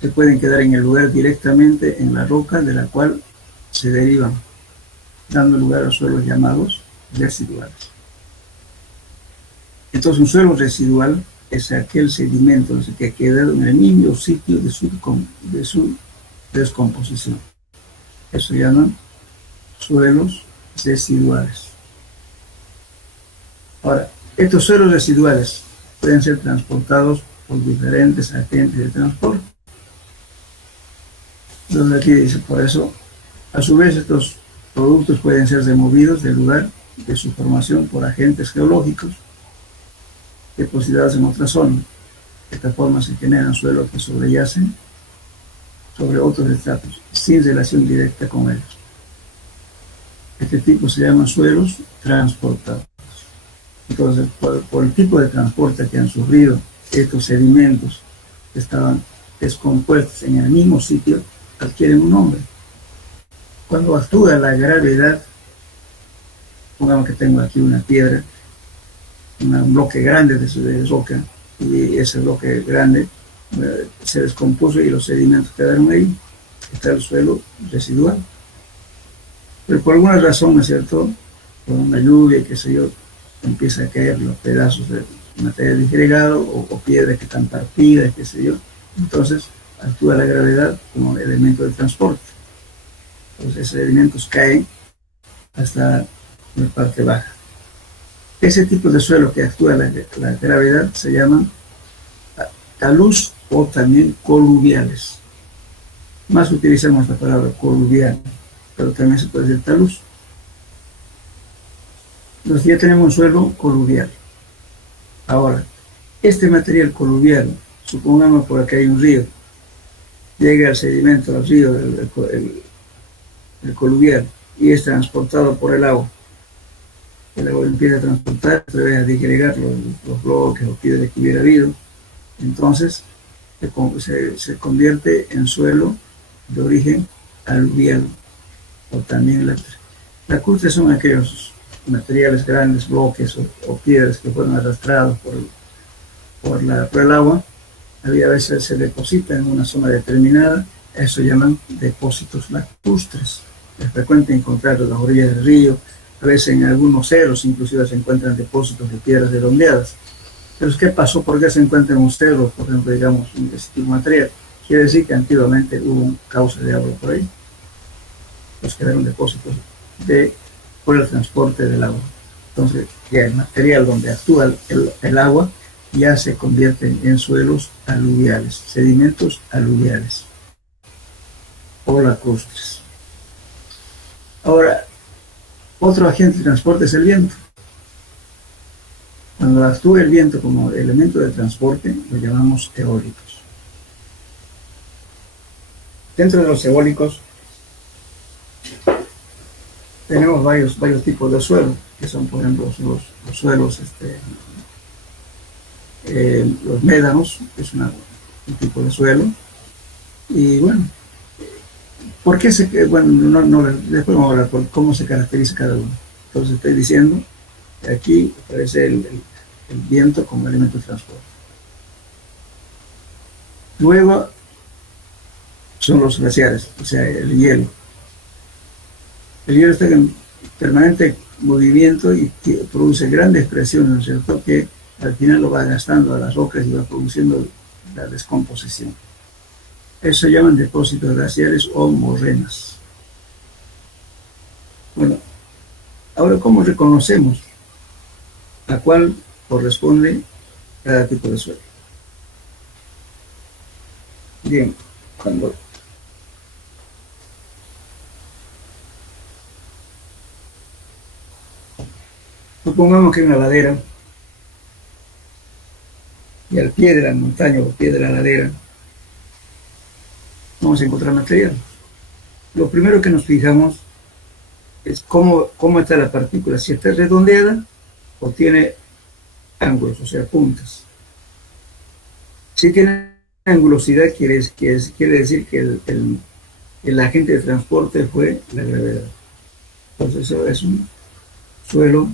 Se pueden quedar en el lugar directamente en la roca de la cual se derivan, dando lugar a suelos llamados residuales. Entonces, un suelo residual es aquel sedimento que ha quedado en el mismo sitio de su descomposición. Eso se llaman suelos residuales. Ahora, estos suelos residuales pueden ser transportados por diferentes agentes de transporte. Entonces aquí dice, por eso, a su vez estos productos pueden ser removidos del lugar de su formación por agentes geológicos depositados en otra zona. De esta forma se generan suelos que sobreyacen sobre otros estratos, sin relación directa con ellos. Este tipo se llama suelos transportados. Entonces, por el tipo de transporte que han sufrido estos sedimentos que estaban descompuestos en el mismo sitio, adquieren un nombre. Cuando actúa la gravedad, pongamos que tengo aquí una piedra, un bloque grande de roca, y ese bloque grande se descompuso y los sedimentos quedaron ahí, está el suelo residual. Pero por alguna razón, ¿no es cierto?, con una lluvia, qué sé yo, empieza a caer los pedazos de material disgregado o piedras que están partidas, qué sé yo. Entonces actúa la gravedad como elemento de transporte. Entonces esos elementos caen hasta la parte baja. Ese tipo de suelo que actúa la gravedad se llaman talus o también coluviales. Más utilizamos la palabra coluvial, pero también se puede decir talus. Entonces ya tenemos un suelo coluvial. Ahora, este material coluvial, supongamos por acá hay un río, llega el sedimento al río, el coluvial, y es transportado por el agua. El agua empieza a transportar, a través de disgregar los bloques o piedras que hubiera habido. Entonces se convierte en suelo de origen aluvial, o también lacustres son aquellos materiales grandes, bloques o piedras que fueron arrastrados por el agua, había a veces se deposita en una zona determinada, eso llaman depósitos lacustres. Es frecuente encontrar en las orillas del río, a veces en algunos cerros inclusive se encuentran depósitos de piedras redondeadas. Pero ¿qué pasó? ¿Por qué se encuentra en un cerro, por ejemplo, digamos, un tipo de material? Quiere decir que antiguamente hubo un cauce de agua por ahí. Pues quedaron depósitos por el transporte del agua. Entonces, ya el material donde actúa el agua ya se convierte en suelos aluviales, sedimentos aluviales o lacustres. Ahora, otro agente de transporte es el viento. Cuando actúa el viento como elemento de transporte, lo llamamos eólicos. Dentro de los eólicos tenemos varios tipos de suelo, que son, por ejemplo, los suelos, los médanos, que es un tipo de suelo. Y bueno, ¿por qué después vamos a hablar por cómo se caracteriza cada uno? Entonces estoy diciendo que aquí aparece el viento como elemento de transporte. Luego son los glaciares, o sea, el hielo. El hielo está en permanente movimiento y produce grandes presiones, ¿no es cierto?, que al final lo va gastando a las rocas y va produciendo la descomposición. Eso se llaman depósitos glaciares o morrenas. Bueno, ahora, ¿cómo reconocemos a cuál corresponde cada tipo de suelo? Bien, cuando supongamos que hay una ladera y al pie de la montaña o al pie de la ladera vamos a encontrar material. Lo primero que nos fijamos es cómo está la partícula, si está redondeada o tiene ángulos, o sea, puntas. Si tiene angulosidad, quiere decir que el agente de transporte fue la gravedad. Entonces eso es un suelo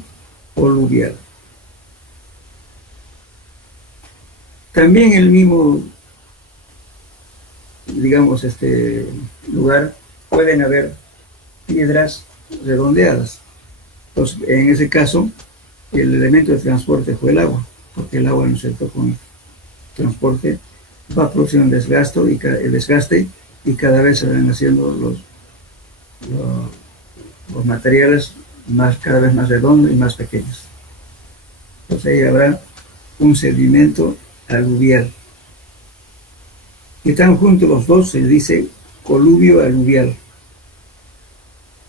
aluvial. También en el mismo, digamos, lugar pueden haber piedras redondeadas. Entonces, en ese caso, el elemento de transporte fue el agua, porque el agua, ¿no es cierto?, con el transporte va produciendo el desgaste y cada vez se van haciendo los materiales cada vez más redondos y más pequeños. Entonces ahí habrá un sedimento aluvial. Y están juntos los dos, se dice coluvio aluvial.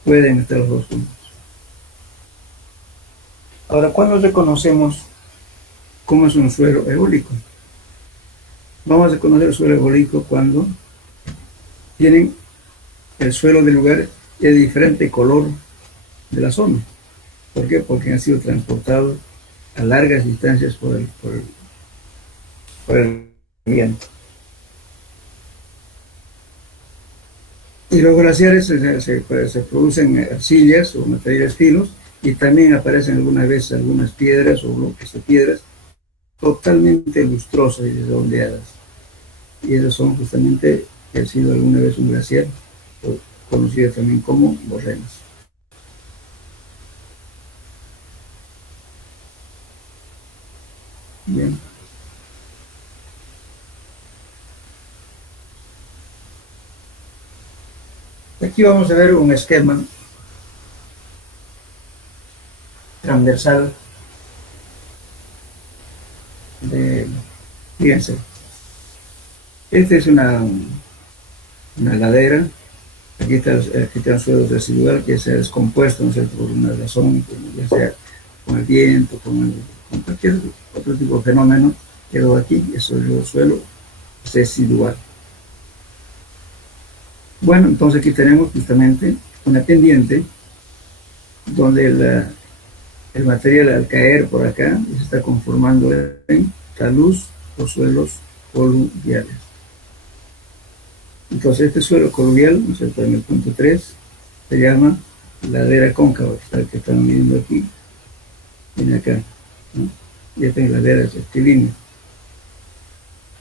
Pueden estar los dos juntos. Ahora, ¿cuándo reconocemos cómo es un suelo eólico? Vamos a conocer el suelo eólico cuando tienen el suelo del lugar de diferente color de la zona. ¿Por qué? Porque han sido transportados a largas distancias por el viento. Y los glaciares se producen arcillas o materiales finos y también aparecen algunas veces algunas piedras o bloques de piedras totalmente lustrosas y redondeadas. Y esos son justamente, que ha sido alguna vez un glaciar, conocido también como morrenas. Bien. Aquí vamos a ver un esquema transversal fíjense, esta es una ladera, aquí está el suelo residual que se ha descompuesto, ¿no es cierto?, por una razón, ya sea con el viento, con cualquier otro tipo de fenómeno, quedó aquí, eso es el suelo residual. Bueno, entonces aquí tenemos justamente una pendiente donde el material al caer por acá se está conformando en talus o suelos coluviales. Entonces este suelo coluvial, ¿no es cierto?, en el punto 3 se llama ladera cóncava, que están viendo aquí, viene acá, ¿no? Y esta es la ladera rectilínea.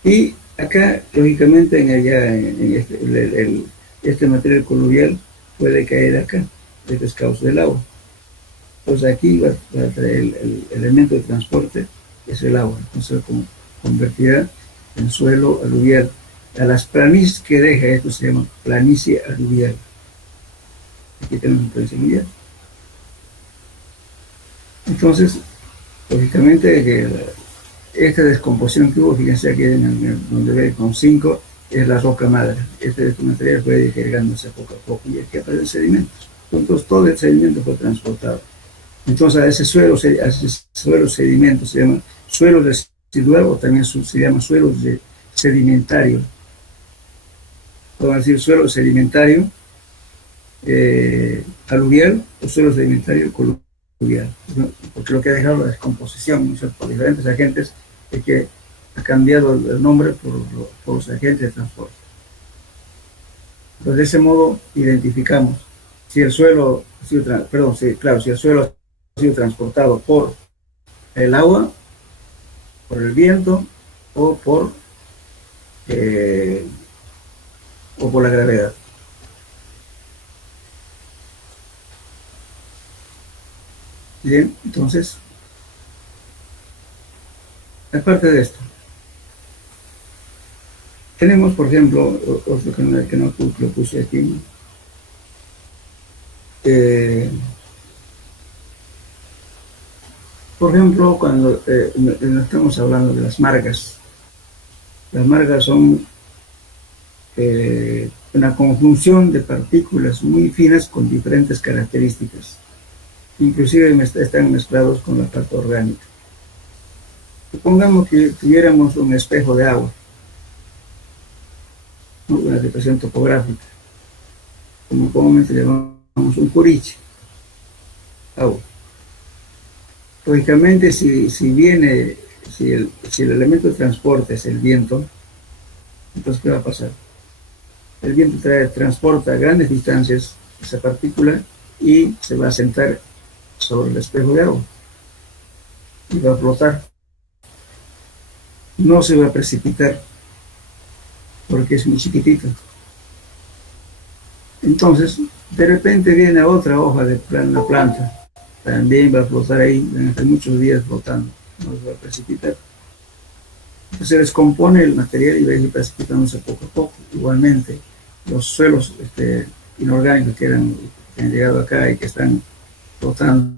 Y acá, lógicamente, en este material coluvial puede caer acá, este es causa del agua. Entonces aquí va a traer el elemento de transporte, que es el agua. Entonces convertirá en suelo aluvial. A las planicies que deja esto se llama planicie aluvial. Aquí tenemos una planicie aluvial. Entonces, lógicamente, esta descomposición que hubo, fíjense aquí donde ve con 5, es la roca madre. Este material puede ir cargándose poco a poco y aquí aparecen sedimentos. Entonces todo el sedimento fue transportado. Entonces a ese suelo sedimento se llama suelo residual o también se llama suelo sedimentario. Podemos decir suelo sedimentario aluvial o suelo sedimentario coluvial. Porque lo que ha dejado la descomposición por diferentes agentes es que ha cambiado el nombre por los agentes de transporte. Entonces de ese modo identificamos si el suelo ha sido, si el suelo ha sido transportado por el agua, por el viento o por la gravedad. Bien, entonces, aparte de esto, tenemos, por ejemplo, otro que no lo puse aquí, por ejemplo, cuando estamos hablando de las margas son una conjunción de partículas muy finas con diferentes características, inclusive están mezclados con la parte orgánica. Supongamos que tuviéramos un espejo de agua, ¿no? Una situación topográfica, como comúnmente llamamos un coriche, agua. Lógicamente, si el elemento de transporte es el viento, entonces ¿qué va a pasar? El viento transporta a grandes distancias esa partícula y se va a sentar sobre el espejo de agua y va a flotar. No se va a precipitar porque es muy chiquitito. Entonces, de repente viene otra hoja de la planta, también va a flotar ahí, van a estar muchos días flotando, no se va a precipitar. Entonces se descompone el material y va a ir precipitándose poco a poco. Igualmente, los suelos inorgánicos que han llegado acá y que están flotando,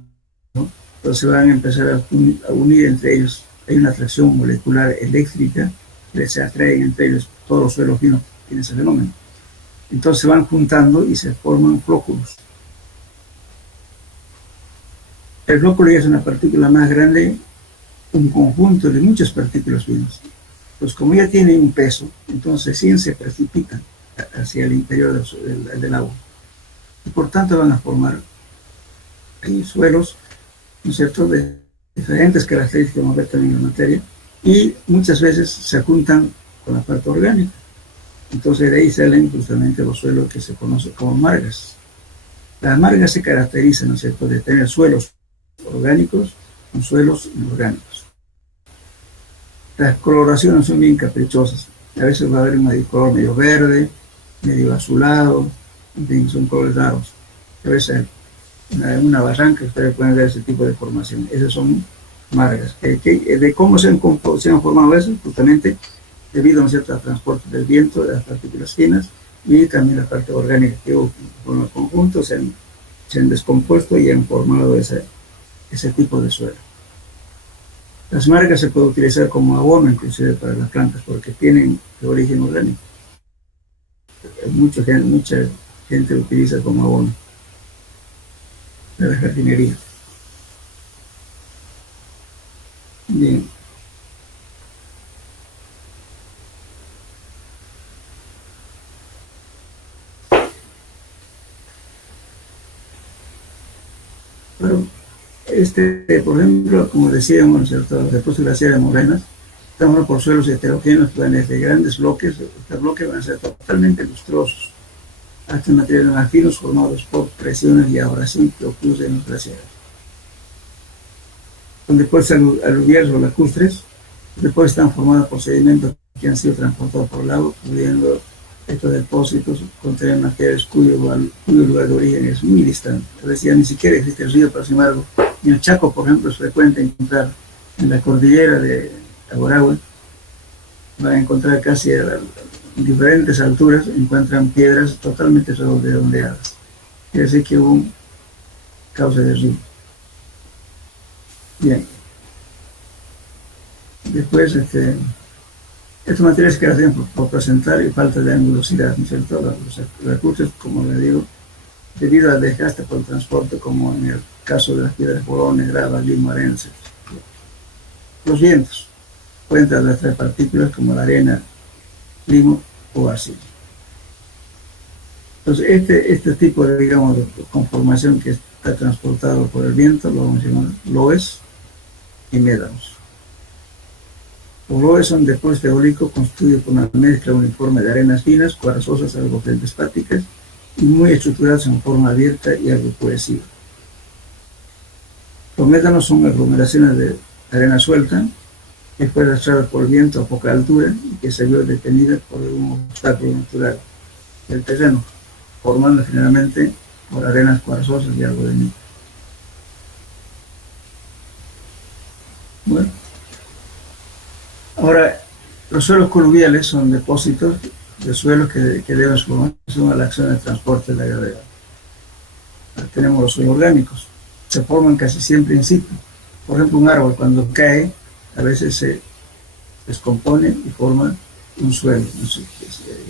¿no? Entonces se van a empezar a unir entre ellos. Hay una atracción molecular eléctrica que se atraen entre ellos. Todos los suelos finos tienen ese fenómeno. Entonces se van juntando y se forman flóculos. El flóculo ya es una partícula más grande, un conjunto de muchas partículas finas. Pues como ya tienen un peso, entonces sí se precipitan hacia el interior del agua. Y por tanto van a formar ahí suelos, ¿no es cierto?, de diferentes características, vamos a ver también en la materia, y muchas veces se juntan con la parte orgánica. Entonces de ahí salen justamente los suelos que se conocen como margas. Las margas se caracterizan, ¿no es cierto?, de tener suelos orgánicos con suelos inorgánicos. Las coloraciones son bien caprichosas. A veces va a haber un color medio verde, medio azulado, en fin, son colores raros. A veces en una barranca ustedes pueden ver ese tipo de formación. Esas son margas. De cómo se han formado esas, justamente debido, ¿no es cierto?, al transporte del viento, de las partículas finas y también la parte orgánica que con el conjunto se han descompuesto y han formado ese tipo de suelo. Las margas se pueden utilizar como abono inclusive para las plantas porque tienen de origen orgánico. Mucha gente lo utiliza como abono de la jardinería. Bien. Pero por ejemplo, como decíamos, ¿no es cierto?, los depósitos glaciares morenas estamos por suelos heterogéneos, planes de grandes bloques. Estos bloques van a ser totalmente lustrosos, hasta materiales más finos formados por presiones y abrasión que ocurren en los glaciares. Son depósitos aluviales o lacustres. Después están formados por sedimentos que han sido transportados por el agua, pudiendo estos depósitos contener materiales cuyo lugar de origen es muy distante. Es decir, ni siquiera existe el río, pero sin embargo, en el Chaco, por ejemplo, es frecuente encontrar en la cordillera de Agorahue, van a encontrar casi a diferentes alturas, encuentran piedras totalmente redondeadas. Quiere decir que hubo un cauce de río. Bien. Después, estos materiales se caracterizan por presentar y falta de angulosidad, ¿no es cierto? Los recursos, como le digo, debido al desgaste por el transporte, como en el caso de las piedras borones, grava, limo, arena, etc. Los vientos pueden traer partículas como la arena, limo o arcilla. Entonces, este tipo de, digamos, de conformación que está transportado por el viento, lo vamos a llamar loes y médanos. Los loes son depósitos eólicos constituidos por una mezcla uniforme de arenas finas, cuarzosas, algo feldespáticas y muy estructuradas en forma abierta y algo cohesiva. Los médanos son aglomeraciones de arena suelta que fue arrastrada por el viento a poca altura y que se vio detenida por un obstáculo natural del terreno, formando generalmente por arenas cuarzosas y algo de nieve. Bueno, ahora, los suelos coluviales son depósitos de suelos que deben su formación a la acción de transporte de la gravedad. Tenemos los suelos orgánicos, se forman casi siempre in situ. Por ejemplo, un árbol cuando cae, a veces se descompone y forma un suelo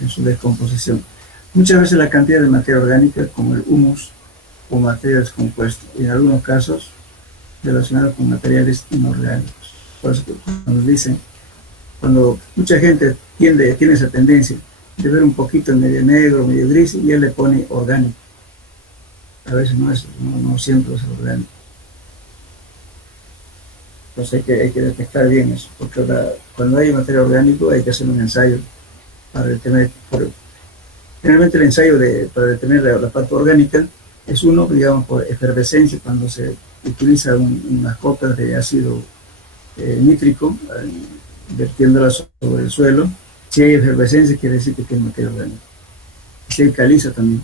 en su descomposición. Muchas veces la cantidad de materia orgánica, como el humus o materiales compuestos, y en algunos casos relacionados con materiales inorgánicos. Por eso cuando dicen, cuando mucha gente tiene esa tendencia de ver un poquito en medio negro, medio gris, y él le pone orgánico. A veces no siempre es orgánico. Entonces hay que detectar bien eso, porque cuando hay material orgánico hay que hacer un ensayo para detener. Generalmente el ensayo para detener la parte orgánica es uno, digamos, por efervescencia, cuando se utiliza unas copas de ácido nítrico, vertiéndola sobre el suelo. Si hay efervescencia, quiere decir que tiene materia orgánica. Si hay caliza también,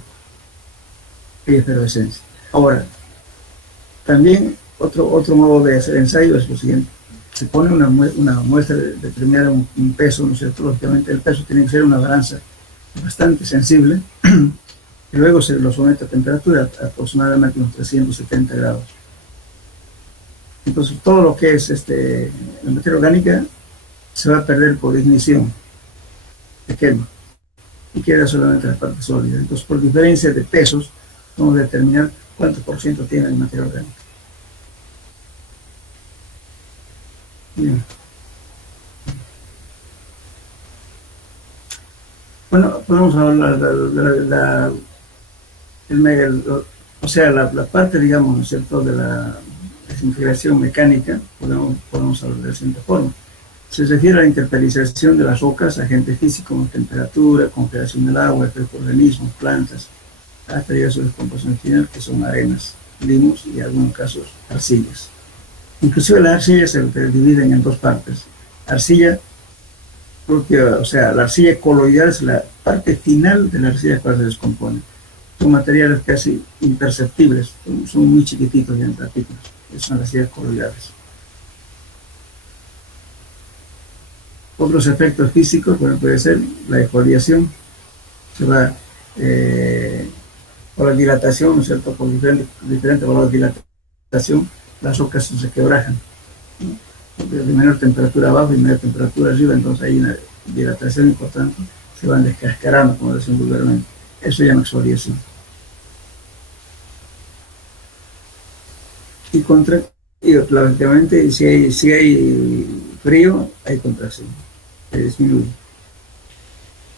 hay efervescencia. Ahora, también otro modo de hacer ensayo es lo siguiente: se pone una muestra determinada, un peso, ¿no es cierto? Lógicamente el peso tiene que ser una balanza bastante sensible, y luego se lo somete a temperatura aproximadamente unos 370 grados. Entonces todo lo que es la materia orgánica se va a perder por ignición, se quema, y queda solamente la parte sólida. Entonces, por diferencia de pesos, vamos a determinar cuánto por ciento tiene la materia orgánica. Bien. Bueno, podemos hablar de la parte, digamos, ¿no es cierto?, de la desintegración mecánica. Podemos hablar de la siguiente forma. Se refiere a la interpelización de las rocas, agentes físicos como temperatura, congelación del agua, organismos, plantas, hasta llegar a su descomposición final, que son arenas, limos y en algunos casos arcillas. Inclusive las arcillas se dividen en dos partes. Arcilla propia, o sea, la arcilla coloidal es la parte final de la arcilla cuando se descompone. Son materiales casi imperceptibles, son muy chiquititos y en partículas. Son las arcillas coloidales. Otros efectos físicos, bueno, puede ser la exfoliación, se va por la dilatación, ¿no es cierto? Por diferentes valores de dilatación, las rocas se quebrajan, ¿no? De menor temperatura abajo y menor temperatura arriba, entonces hay una dilatación importante, se van descascarando, como decimos vulgarmente. Eso se llama exfoliación. Y lógicamente, si hay frío, hay contracción, se disminuye.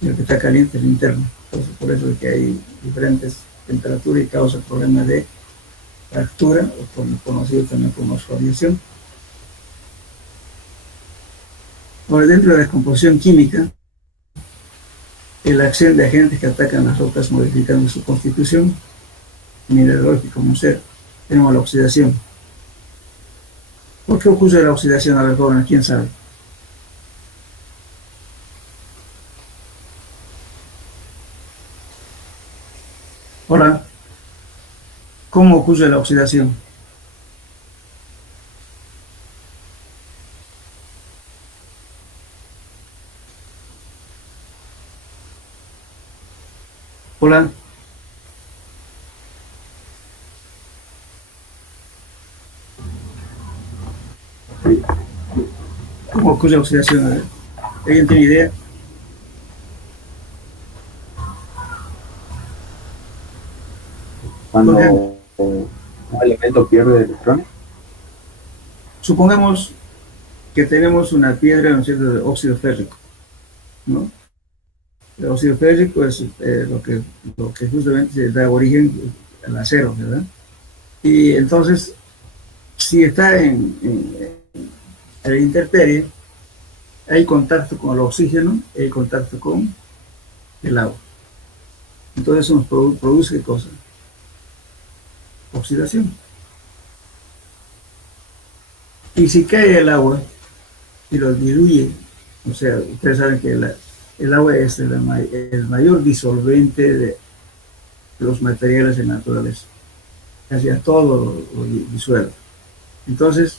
Y el que está caliente es el interno. Entonces, por eso es que hay diferentes temperaturas y causa problemas de fractura, o conocido también como exfoliación. Ahora, dentro de la descomposición química, la acción de agentes que atacan las rocas modificando su constitución mineralógica como ser, tenemos la oxidación. ¿Por qué ocurre la oxidación? A ver, jóvenes, ¿quién sabe? Ahora, ¿cómo ocurre la oxidación? Hola. ¿Cómo ocurre la oxidación? A ver, ¿alguien tiene idea? Por ejemplo, Cuando un elemento pierde electrones. supongamos que tenemos una piedra, ¿no es cierto?, de óxido férrico, ¿no? El óxido férrico es lo que justamente da origen al acero, ¿verdad? Y entonces, si está en la intemperie, hay contacto con el oxígeno, hay contacto con el agua. Entonces eso nos produce, ¿qué cosa? Oxidación. Y si cae el agua y lo diluye, o sea, ustedes saben que el agua es el mayor disolvente de los materiales de naturaleza. Casi a todo lo disuelve. Entonces,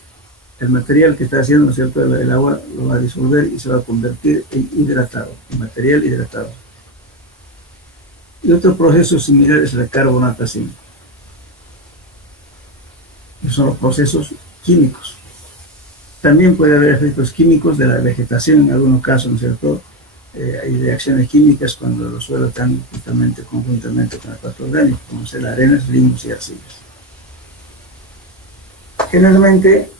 el material que está haciendo, ¿no es cierto?, el agua lo va a disolver y se va a convertir en hidratado, en material hidratado. Y otro proceso similar es la carbonatación. Esos son los procesos químicos. También puede haber efectos químicos de la vegetación en algunos casos, ¿no es cierto? Hay reacciones químicas cuando los suelos están justamente conjuntamente con la parte orgánica, como ser arenas, limos y arcillas. Generalmente,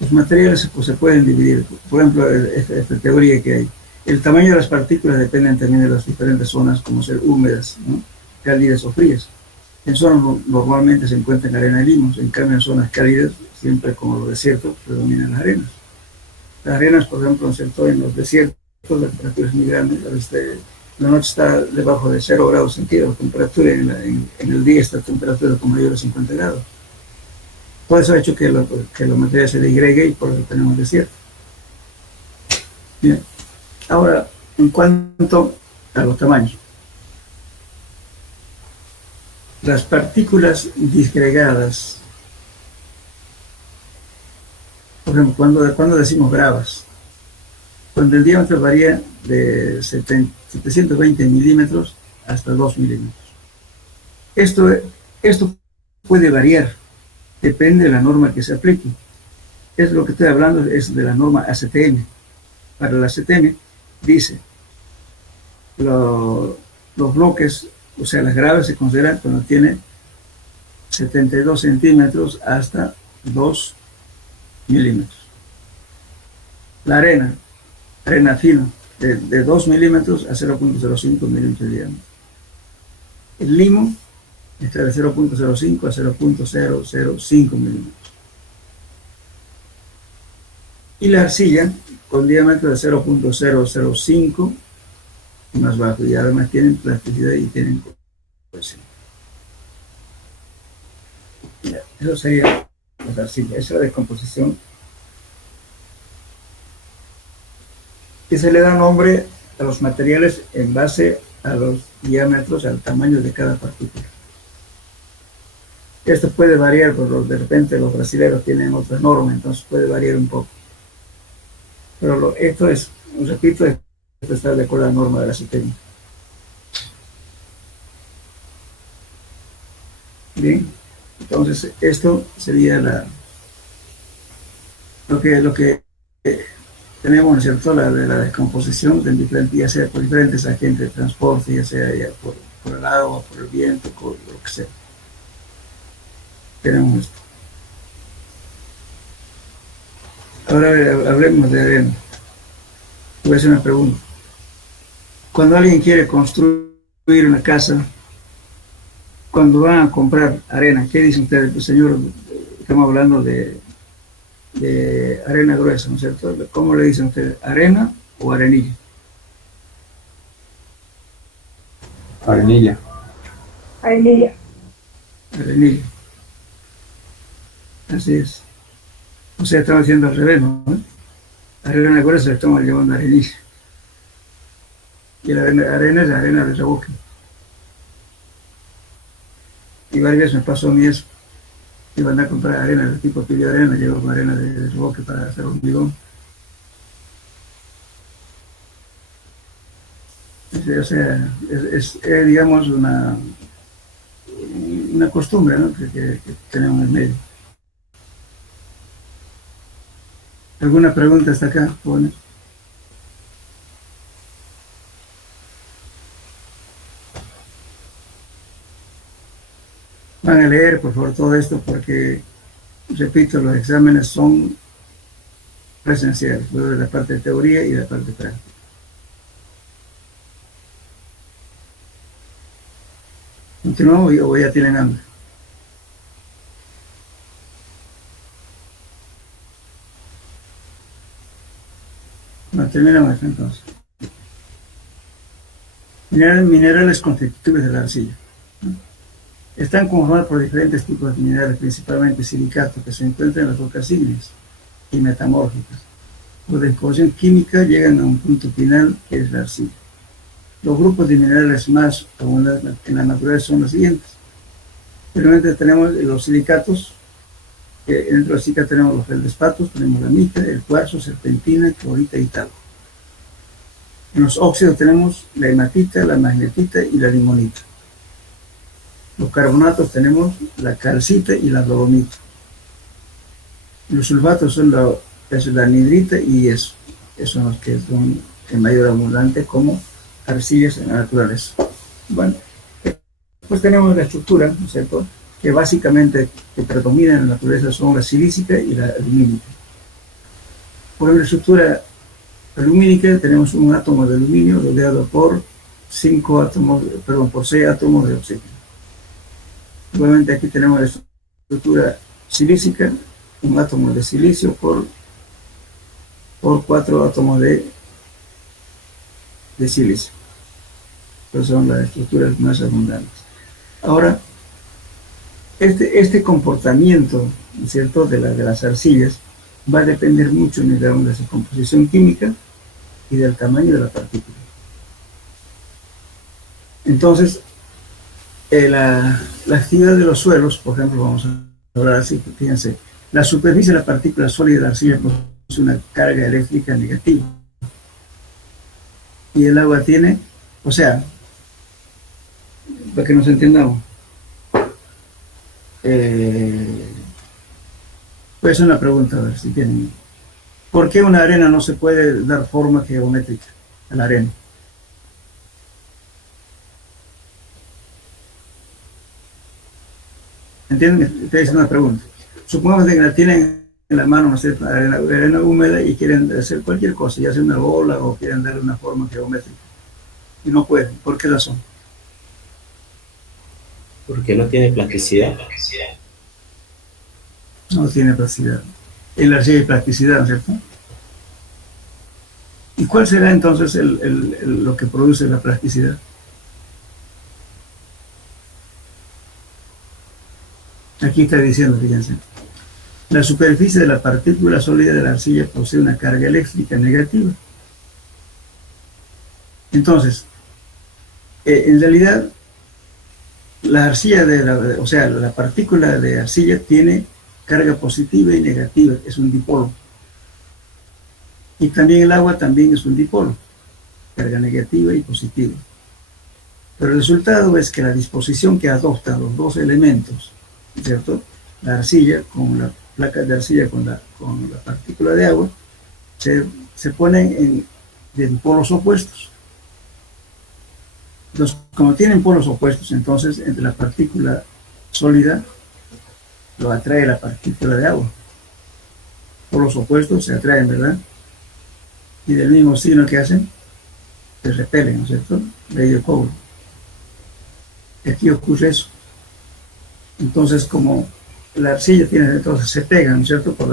los materiales pues, se pueden dividir. Por ejemplo, esta teoría que hay. El tamaño de las partículas depende también de las diferentes zonas, como ser húmedas, ¿no?, cálidas o frías. En zonas normalmente se encuentran arena y limos, en cambio en zonas cálidas, siempre como los desiertos, predominan las arenas. Las arenas, por ejemplo, en los desiertos, la temperatura es muy grande, la noche está debajo de 0 grados centígrados, temperatura en el día está temperatura con mayor de 50 grados. Todo eso ha hecho que la materia se degregue y por eso tenemos desierto. Bien. Ahora, en cuanto a los tamaños. Las partículas disgregadas, por ejemplo, cuando decimos gravas, cuando el diámetro varía de 720 milímetros hasta 2 milímetros. Esto puede variar, depende de la norma que se aplique. Es lo que estoy hablando, es de la norma ACTM. Para la ACTM dice, los bloques, o sea, las graves se consideran cuando tiene 72 centímetros hasta 2 milímetros. La arena fina, de 2 milímetros a 0.05 milímetros de diámetro. El limo está de 0.05 a 0.005 milímetros. Y la arcilla con diámetro de 0.005 más bajo, y además tienen plasticidad y tienen cohesión. Eso sería la arcilla, esa es la descomposición. Y se le da nombre a los materiales en base a los diámetros, al tamaño de cada partícula. Esto puede variar, porque de repente los brasileños tienen otra norma, entonces puede variar un poco. Pero esto es, repito, esto está de acuerdo a la norma de la CITEM. Bien, entonces esto sería lo que tenemos, ¿no es cierto?, la descomposición ya sea por diferentes agentes de transporte, ya sea ya por el agua, por el viento, por lo que sea. Tenemos esto. Ahora hablemos de arena. Voy a hacer una pregunta. Cuando alguien quiere construir una casa, cuando van a comprar arena, ¿qué dicen ustedes? Pues, señor, estamos hablando de arena gruesa, ¿no es cierto? ¿Cómo le dicen ustedes? ¿Arena o arenilla? Arenilla. Arenilla. Arenilla. Así es. O sea, estamos haciendo al revés, ¿no? Arena gruesa le estamos llamando arenilla. Y la arena es la arena de revoque. Y varias veces me pasó a mí eso. Iba a andar a comprar arena, el tipo pidió arena, llegó con arena de boque para hacer hormigón. O sea, es, digamos, una costumbre, ¿no? que tenemos en el medio. ¿Alguna pregunta hasta acá, jóvenes? Van a leer, por favor, todo esto porque, repito, los exámenes son presenciales, luego de la parte de teoría y la parte práctica. ¿Continuamos o ya tienen hambre? No, terminamos entonces. Minerales constitutivos de la arcilla. Están conformados por diferentes tipos de minerales, principalmente silicatos, que se encuentran en las rocas ígneas y metamórficas. Por decomposición química llegan a un punto final, que es la arcilla. Los grupos de minerales más abundantes en la naturaleza son los siguientes. Primeramente tenemos los silicatos, que dentro de la silicatos tenemos los feldespatos, tenemos la mica, el cuarzo, serpentina, clorita y talco. En los óxidos tenemos la hematita, la magnetita y la limonita. Los carbonatos tenemos la calcita y la dolomita. Los sulfatos son la anhidrita y eso. Esos son los que son en mayor abundante como arcillas en la naturaleza. Bueno, después tenemos la estructura, ¿no es cierto?, que básicamente que predomina en la naturaleza son la silícica y la alumínica. Por la estructura alumínica tenemos un átomo de aluminio rodeado por 6 átomos de oxígeno. Igualmente aquí tenemos la estructura silícica, un átomo de silicio por 4 átomos de silicio. Estas son las estructuras más abundantes. Ahora, este comportamiento, ¿no es cierto?, de las arcillas va a depender mucho, digamos, de su composición química y del tamaño de la partícula. Entonces, la actividad de los suelos, por ejemplo, vamos a hablar así, fíjense, la superficie de la partícula sólida de la arcilla posee una carga eléctrica negativa. Y el agua tiene, o sea, para que nos entendamos, pues una pregunta, a ver si tienen. ¿Por qué una arena no se puede dar forma geométrica a la arena? ¿Entienden? Ustedes hacen una pregunta. Supongamos que la tienen en la mano, ¿no es cierto?, arena húmeda y quieren hacer cualquier cosa, ya sea una bola o quieren darle una forma geométrica. Y no pueden. ¿Por qué razón? Porque no tiene plasticidad. No tiene plasticidad. En la arcilla hay plasticidad, ¿no es cierto? ¿Y cuál será entonces lo que produce la plasticidad? Aquí está diciendo, fíjense, la superficie de la partícula sólida de la arcilla posee una carga eléctrica negativa. Entonces, en realidad, la arcilla la partícula de arcilla tiene carga positiva y negativa, es un dipolo. Y también el agua también es un dipolo, carga negativa y positiva. Pero el resultado es que la disposición que adoptan los dos elementos, ¿cierto?, la arcilla con la placa de arcilla con la partícula de agua, se ponen de polos opuestos. Entonces, como tienen polos opuestos, entonces entre la partícula sólida lo atrae la partícula de agua. Polos opuestos se atraen, ¿verdad? Y del mismo signo que hacen, se repelen, ¿no es cierto? Ley de Coulomb. Y aquí ocurre eso. Entonces, como la arcilla tiene, entonces se pegan, ¿no es cierto?, por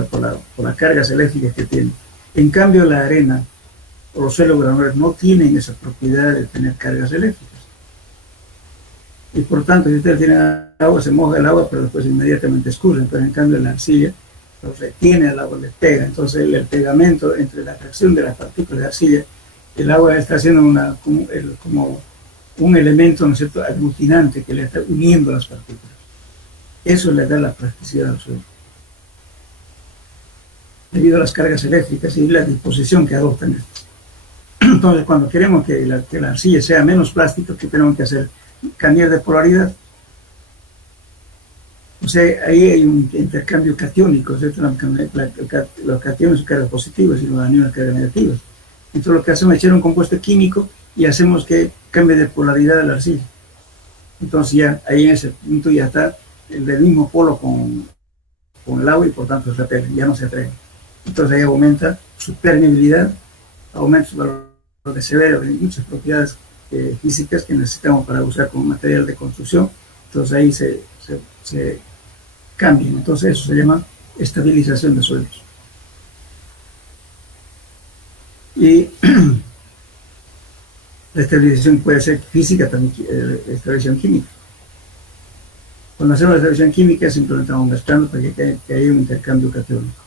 las cargas eléctricas que tiene. En cambio, la arena o los suelos granulares no tienen esa propiedad de tener cargas eléctricas. Y por tanto, si ustedes tienen agua, se moja el agua, pero después inmediatamente escurren. Pero en cambio, la arcilla lo retiene al agua, le pega. Entonces, el pegamento entre la atracción de las partículas de arcilla, el agua está haciendo como un elemento, ¿no es cierto?, aglutinante que le está uniendo las partículas. Eso le da la plasticidad al suelo, debido a las cargas eléctricas y la disposición que adoptan estas. Entonces, cuando queremos que la arcilla sea menos plástica, ¿qué tenemos que hacer? Cambiar de polaridad. O sea, ahí hay un intercambio catiónico, ¿cierto? Los cationes son cargas positivas y los aniones cargas negativas. Entonces, lo que hacemos es echar un compuesto químico y hacemos que cambie de polaridad a la arcilla. Entonces, ya ahí en ese punto ya está el del mismo polo con el agua y por tanto se repele, ya no se atrae. Entonces, ahí aumenta su permeabilidad, aumenta su valor de severo y muchas propiedades físicas que necesitamos para usar como material de construcción. Entonces, ahí se cambian. Entonces eso se llama estabilización de suelos. Y la estabilización puede ser física, también estabilización química. Cuando hacemos la estabilización química simplemente estamos gastando para que haya un intercambio catónico.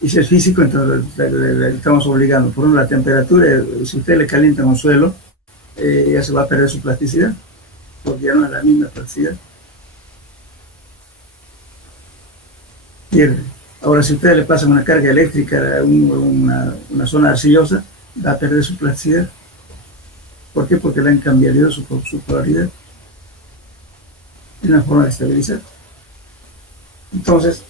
Y si es físico, entonces le estamos obligando. Por ejemplo, la temperatura, si usted le calienta un suelo, ya se va a perder su plasticidad, porque ya no es la misma plasticidad. Pierde. Ahora, si ustedes le pasan una carga eléctrica a una zona arcillosa, va a perder su plasticidad. ¿Por qué? Porque le han cambiado su polaridad. Es una forma de estabilizar. Entonces,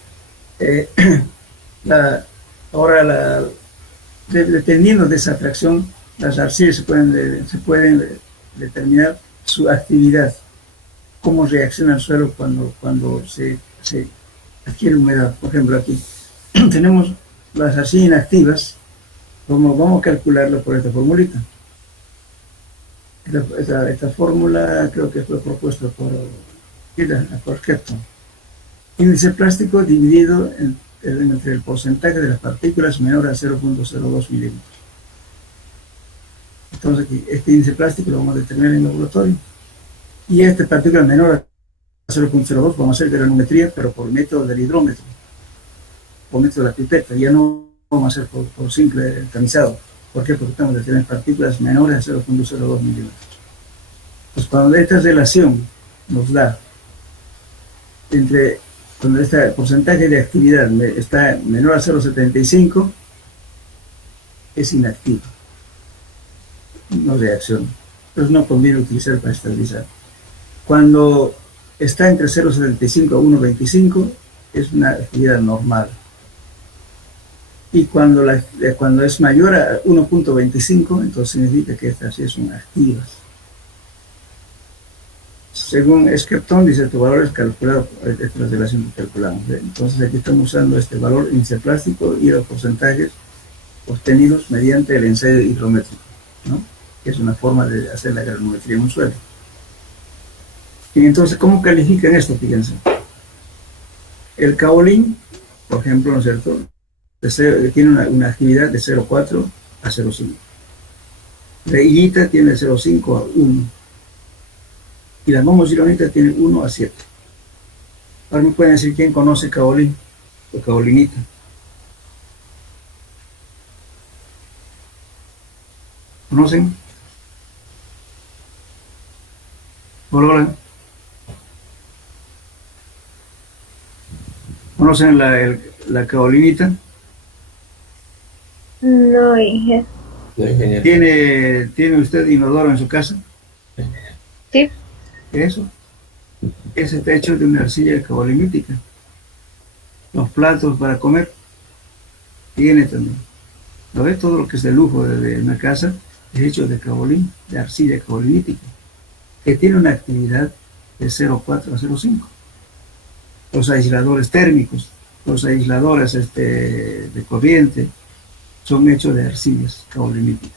dependiendo de esa atracción, las arcillas se pueden determinar su actividad, cómo reacciona el suelo cuando se adquiere humedad. Por ejemplo, aquí tenemos las arcillas inactivas. Vamos a calcularlo por esta formulita. Esta fórmula creo que fue propuesta por Kepton. Índice plástico dividido entre el porcentaje de las partículas menor a 0.02 milímetros. Entonces aquí, este índice plástico lo vamos a determinar en el laboratorio. Y esta partícula menor a 0.02 vamos a hacer granometría, pero por método del hidrómetro, por método de la pipeta. Ya no vamos a hacer por simple tamizado. ¿Por qué? Porque estamos determinando partículas menores a 0.02 milímetros. Pues cuando esta relación nos da cuando este porcentaje de actividad está menor a 0.75, es inactivo, no reacciona. Entonces no conviene utilizar para estabilizar. Cuando está entre 0.75 a 1.25, es una actividad normal. Y cuando es mayor a 1.25, entonces significa que estas sí son activas. Según Kepton, dice tu valor es calculado, esta es la relación que calculamos. Entonces aquí estamos usando este valor índice plástico y los porcentajes obtenidos mediante el ensayo hidrométrico, ¿no? Que es una forma de hacer la granometría en un suelo. Y entonces, ¿cómo califican esto? Fíjense. El caolín, por ejemplo, ¿no es cierto?, tiene una actividad de 0.4 a 0.5. La higuita tiene 0.5 a 1. Y la momosilonita tiene 1 a 7. Ahora me pueden decir quién conoce caolín o caolinita. ¿Conocen? Hola. ¿Conocen la caolinita? No, hija. No, ingeniero. ¿Tiene usted inodoro en su casa? Sí. Eso. Ese está hecho de una arcilla caolinítica. Los platos para comer tiene también. ¿Lo ves? Todo lo que es de lujo de una casa es hecho de caolín, de arcilla caolinítica, que tiene una actividad de 0.4 a 0.5. Los aisladores térmicos, los aisladores de corriente, son hechos de arcillas caoliníticas.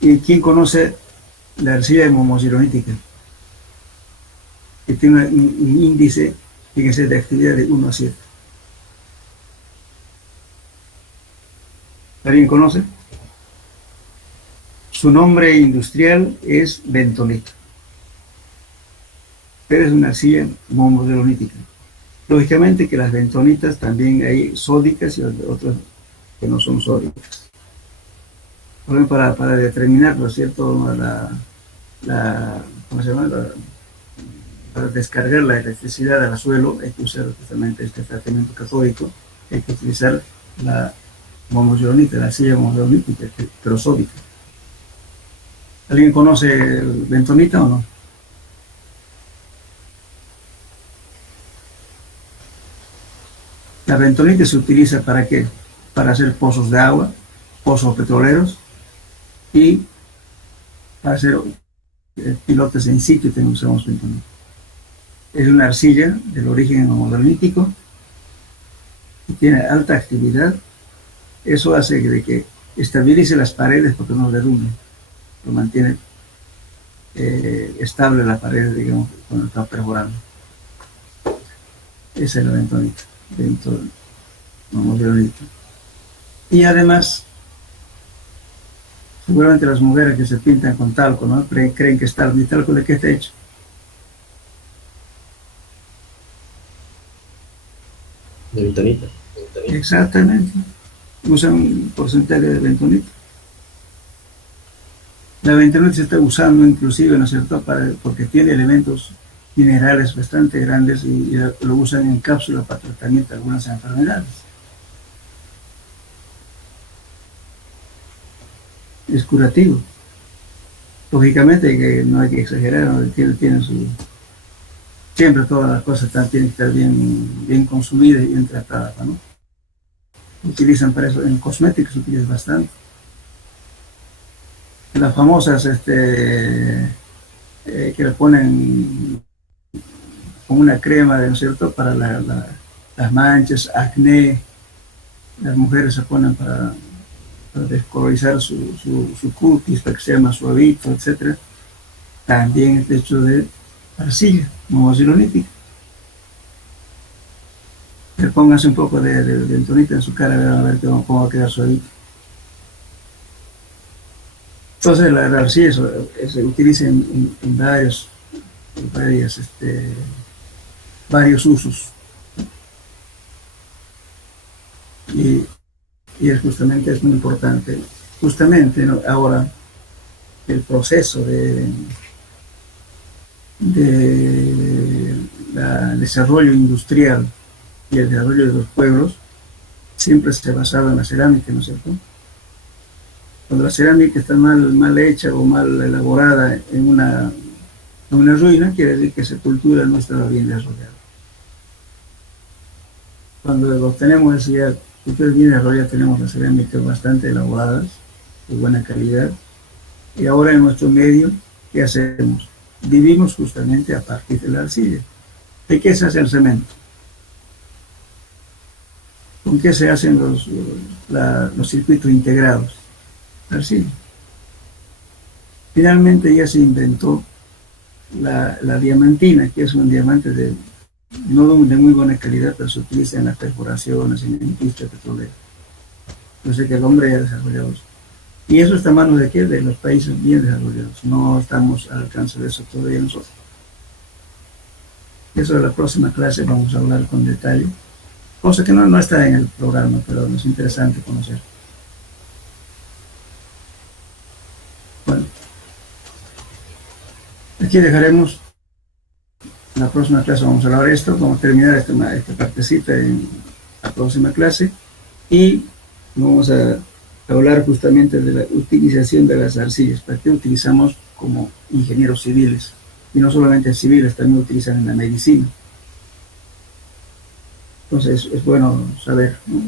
¿Y quién conoce la arcilla momosillonítica? Que tiene un índice, fíjense, de actividad de 1 a 7. ¿Alguien conoce? Su nombre industrial es bentonita, pero es una arcilla momosillonítica. Lógicamente que las bentonitas también hay sódicas y otras que no son sódicas. Por ejemplo, para determinar, ¿no es cierto?, ¿cómo se llama? Para descargar la electricidad al suelo hay que usar justamente este tratamiento catódico, hay que utilizar la monogeonita, la arcilla monogeonítica, terosódica. ¿Alguien conoce el bentonita o no? La bentonita se utiliza ¿para qué? Para hacer pozos de agua, pozos petroleros y para hacer pilotes en sitio también usamos bentonita. Es una arcilla del origen homodonítico y tiene alta actividad. Eso hace de que estabilice las paredes porque no derrumbe, lo mantiene estable la pared, digamos, cuando está perforando. Esa es la bentonita, dentro homodonítico. Y además, seguramente las mujeres que se pintan con talco, ¿no? Creen que es talco. ¿Y talco de qué está hecho? De bentonita. Exactamente. Usan un porcentaje de bentonita. La bentonita se está usando inclusive, ¿no es cierto?, porque tiene elementos minerales bastante grandes y lo usan en cápsula para tratamiento de algunas enfermedades. Es curativo. Lógicamente que no hay que exagerar, ¿no? Tiene su... Siempre todas las cosas tienen que estar bien consumidas y bien tratadas, ¿no? Utilizan para eso, en cosméticos se utiliza bastante. Las famosas que le ponen como una crema, ¿no es cierto?, para las manchas, acné, las mujeres se ponen para descolorizar su cutis, para que sea más suavito, etc. También es hecho de arcilla, monogeonítica. Pónganse un poco de bentonita en su cara, a ver cómo va a quedar suavito. Entonces la arcilla se utiliza en varios usos. Y es justamente es muy importante. Justamente, ¿no?, ahora el proceso del desarrollo industrial y el desarrollo de los pueblos siempre se ha basado en la cerámica, ¿no es cierto? Cuando la cerámica está mal hecha o mal elaborada en una ruina, quiere decir que esa cultura no estaba bien desarrollada. Cuando obtenemos ya culturas bien desarrolladas, tenemos las cerámicas bastante elaboradas, de buena calidad, y ahora en nuestro medio, ¿qué hacemos? Vivimos justamente a partir de la arcilla. ¿De qué se hace el cemento? ¿Con qué se hacen los circuitos integrados? Arcilla. Finalmente ya se inventó la diamantina, que es un diamante no de muy buena calidad, pero se utiliza en las perforaciones, en la industria petrolera. Entonces que el hombre ya desarrollado eso. Y eso está en manos de ¿qué? De los países bien desarrollados. No estamos al alcance de eso todavía nosotros. Eso en la próxima clase vamos a hablar con detalle. Cosa que no está en el programa, pero es interesante conocer. Bueno, aquí dejaremos. En la próxima clase vamos a hablar de esto. Vamos a terminar esta partecita en la próxima clase. Y vamos a hablar justamente de la utilización de las arcillas. ¿Para qué utilizamos como ingenieros civiles? Y no solamente civiles, también utilizan en la medicina. Entonces es bueno saber, ¿no?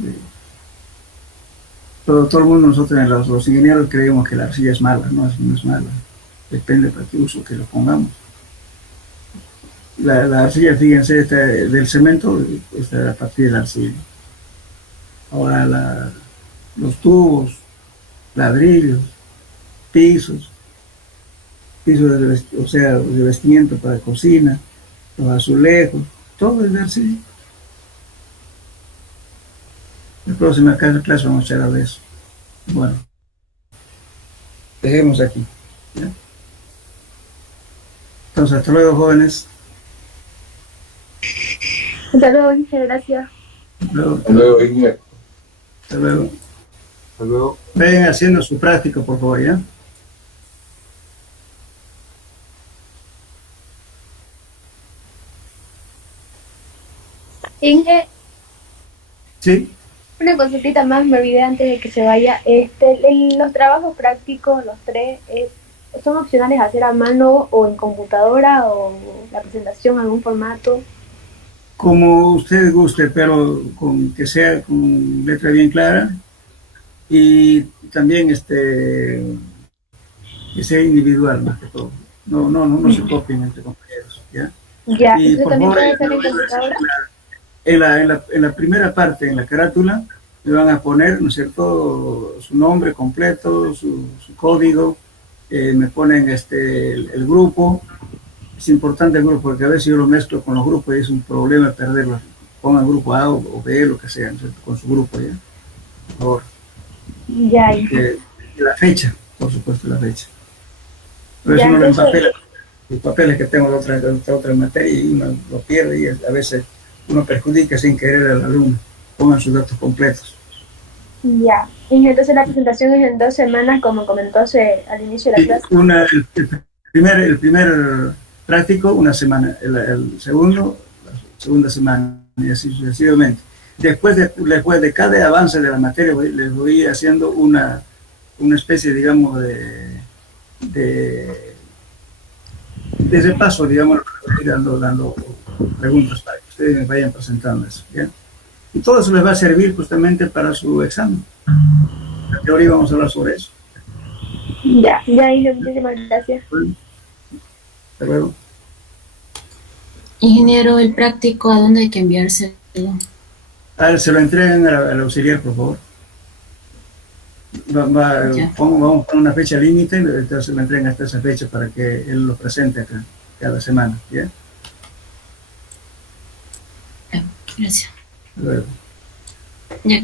Todo el mundo, nosotros los ingenieros creemos que la arcilla es mala, no es mala. Depende para qué uso que lo pongamos. La arcilla, fíjense, del cemento está a partir de la arcilla. Ahora los tubos, ladrillos, pisos de revestimiento para cocina, los azulejos, todo es de arcilla. En la próxima clase vamos a hablar de eso. Bueno, dejemos aquí, ¿ya? Entonces, hasta luego, jóvenes. Hasta luego, Inge, gracias. Hasta luego. Hasta luego, Inge. Hasta luego. Hasta luego. Vayan haciendo su práctica, por favor, ¿ya? Inge, Sí, una consultita más, me olvidé antes de que se vaya. Los trabajos prácticos, los tres, ¿son opcionales hacer a mano o en computadora o la presentación en algún formato? como usted guste, pero con que sea con letra bien clara y también que sea individual más que todo. No se copien entre compañeros, ¿ya? Ya, Y entonces por también favor, puede ser en computadora. en la primera parte, en la carátula, le van a poner, ¿no es cierto?, su nombre completo, su código, me ponen el grupo. Es importante el grupo, porque a veces yo lo mezclo con los grupos y es un problema perderlo. Pongan grupo A o B, lo que sea, ¿no es cierto?, con su grupo, ¿ya? Por favor. Ya, La fecha, por supuesto, la fecha. Pero eso ya, no lo entonces, empapela. Los papeles que tengo de otra materia y uno lo pierde y a veces uno perjudica sin querer al alumno. Pongan sus datos completos. ya. Y entonces la presentación es en 2 semanas, como comentóse al inicio de la Y clase. el primer práctico, una semana. El segundo, la segunda semana, y así sucesivamente. Después de cada avance de la materia, les voy haciendo una especie, digamos, de ese paso, digamos, dando preguntas para que ustedes me vayan presentando eso, ¿bien? Y todo eso les va a servir justamente para su examen. La teoría vamos a hablar sobre eso. Ya, ya, Inge, muchísimas gracias. Bueno, hasta luego. Ingeniero, el práctico, ¿a dónde hay que enviárselo? Se lo entregan al auxiliar, por favor. Ya, Vamos a poner una fecha límite, entonces se lo entregan hasta esa fecha para que él lo presente acá cada semana, ¿bien? ya, gracias. Hasta luego. Ya.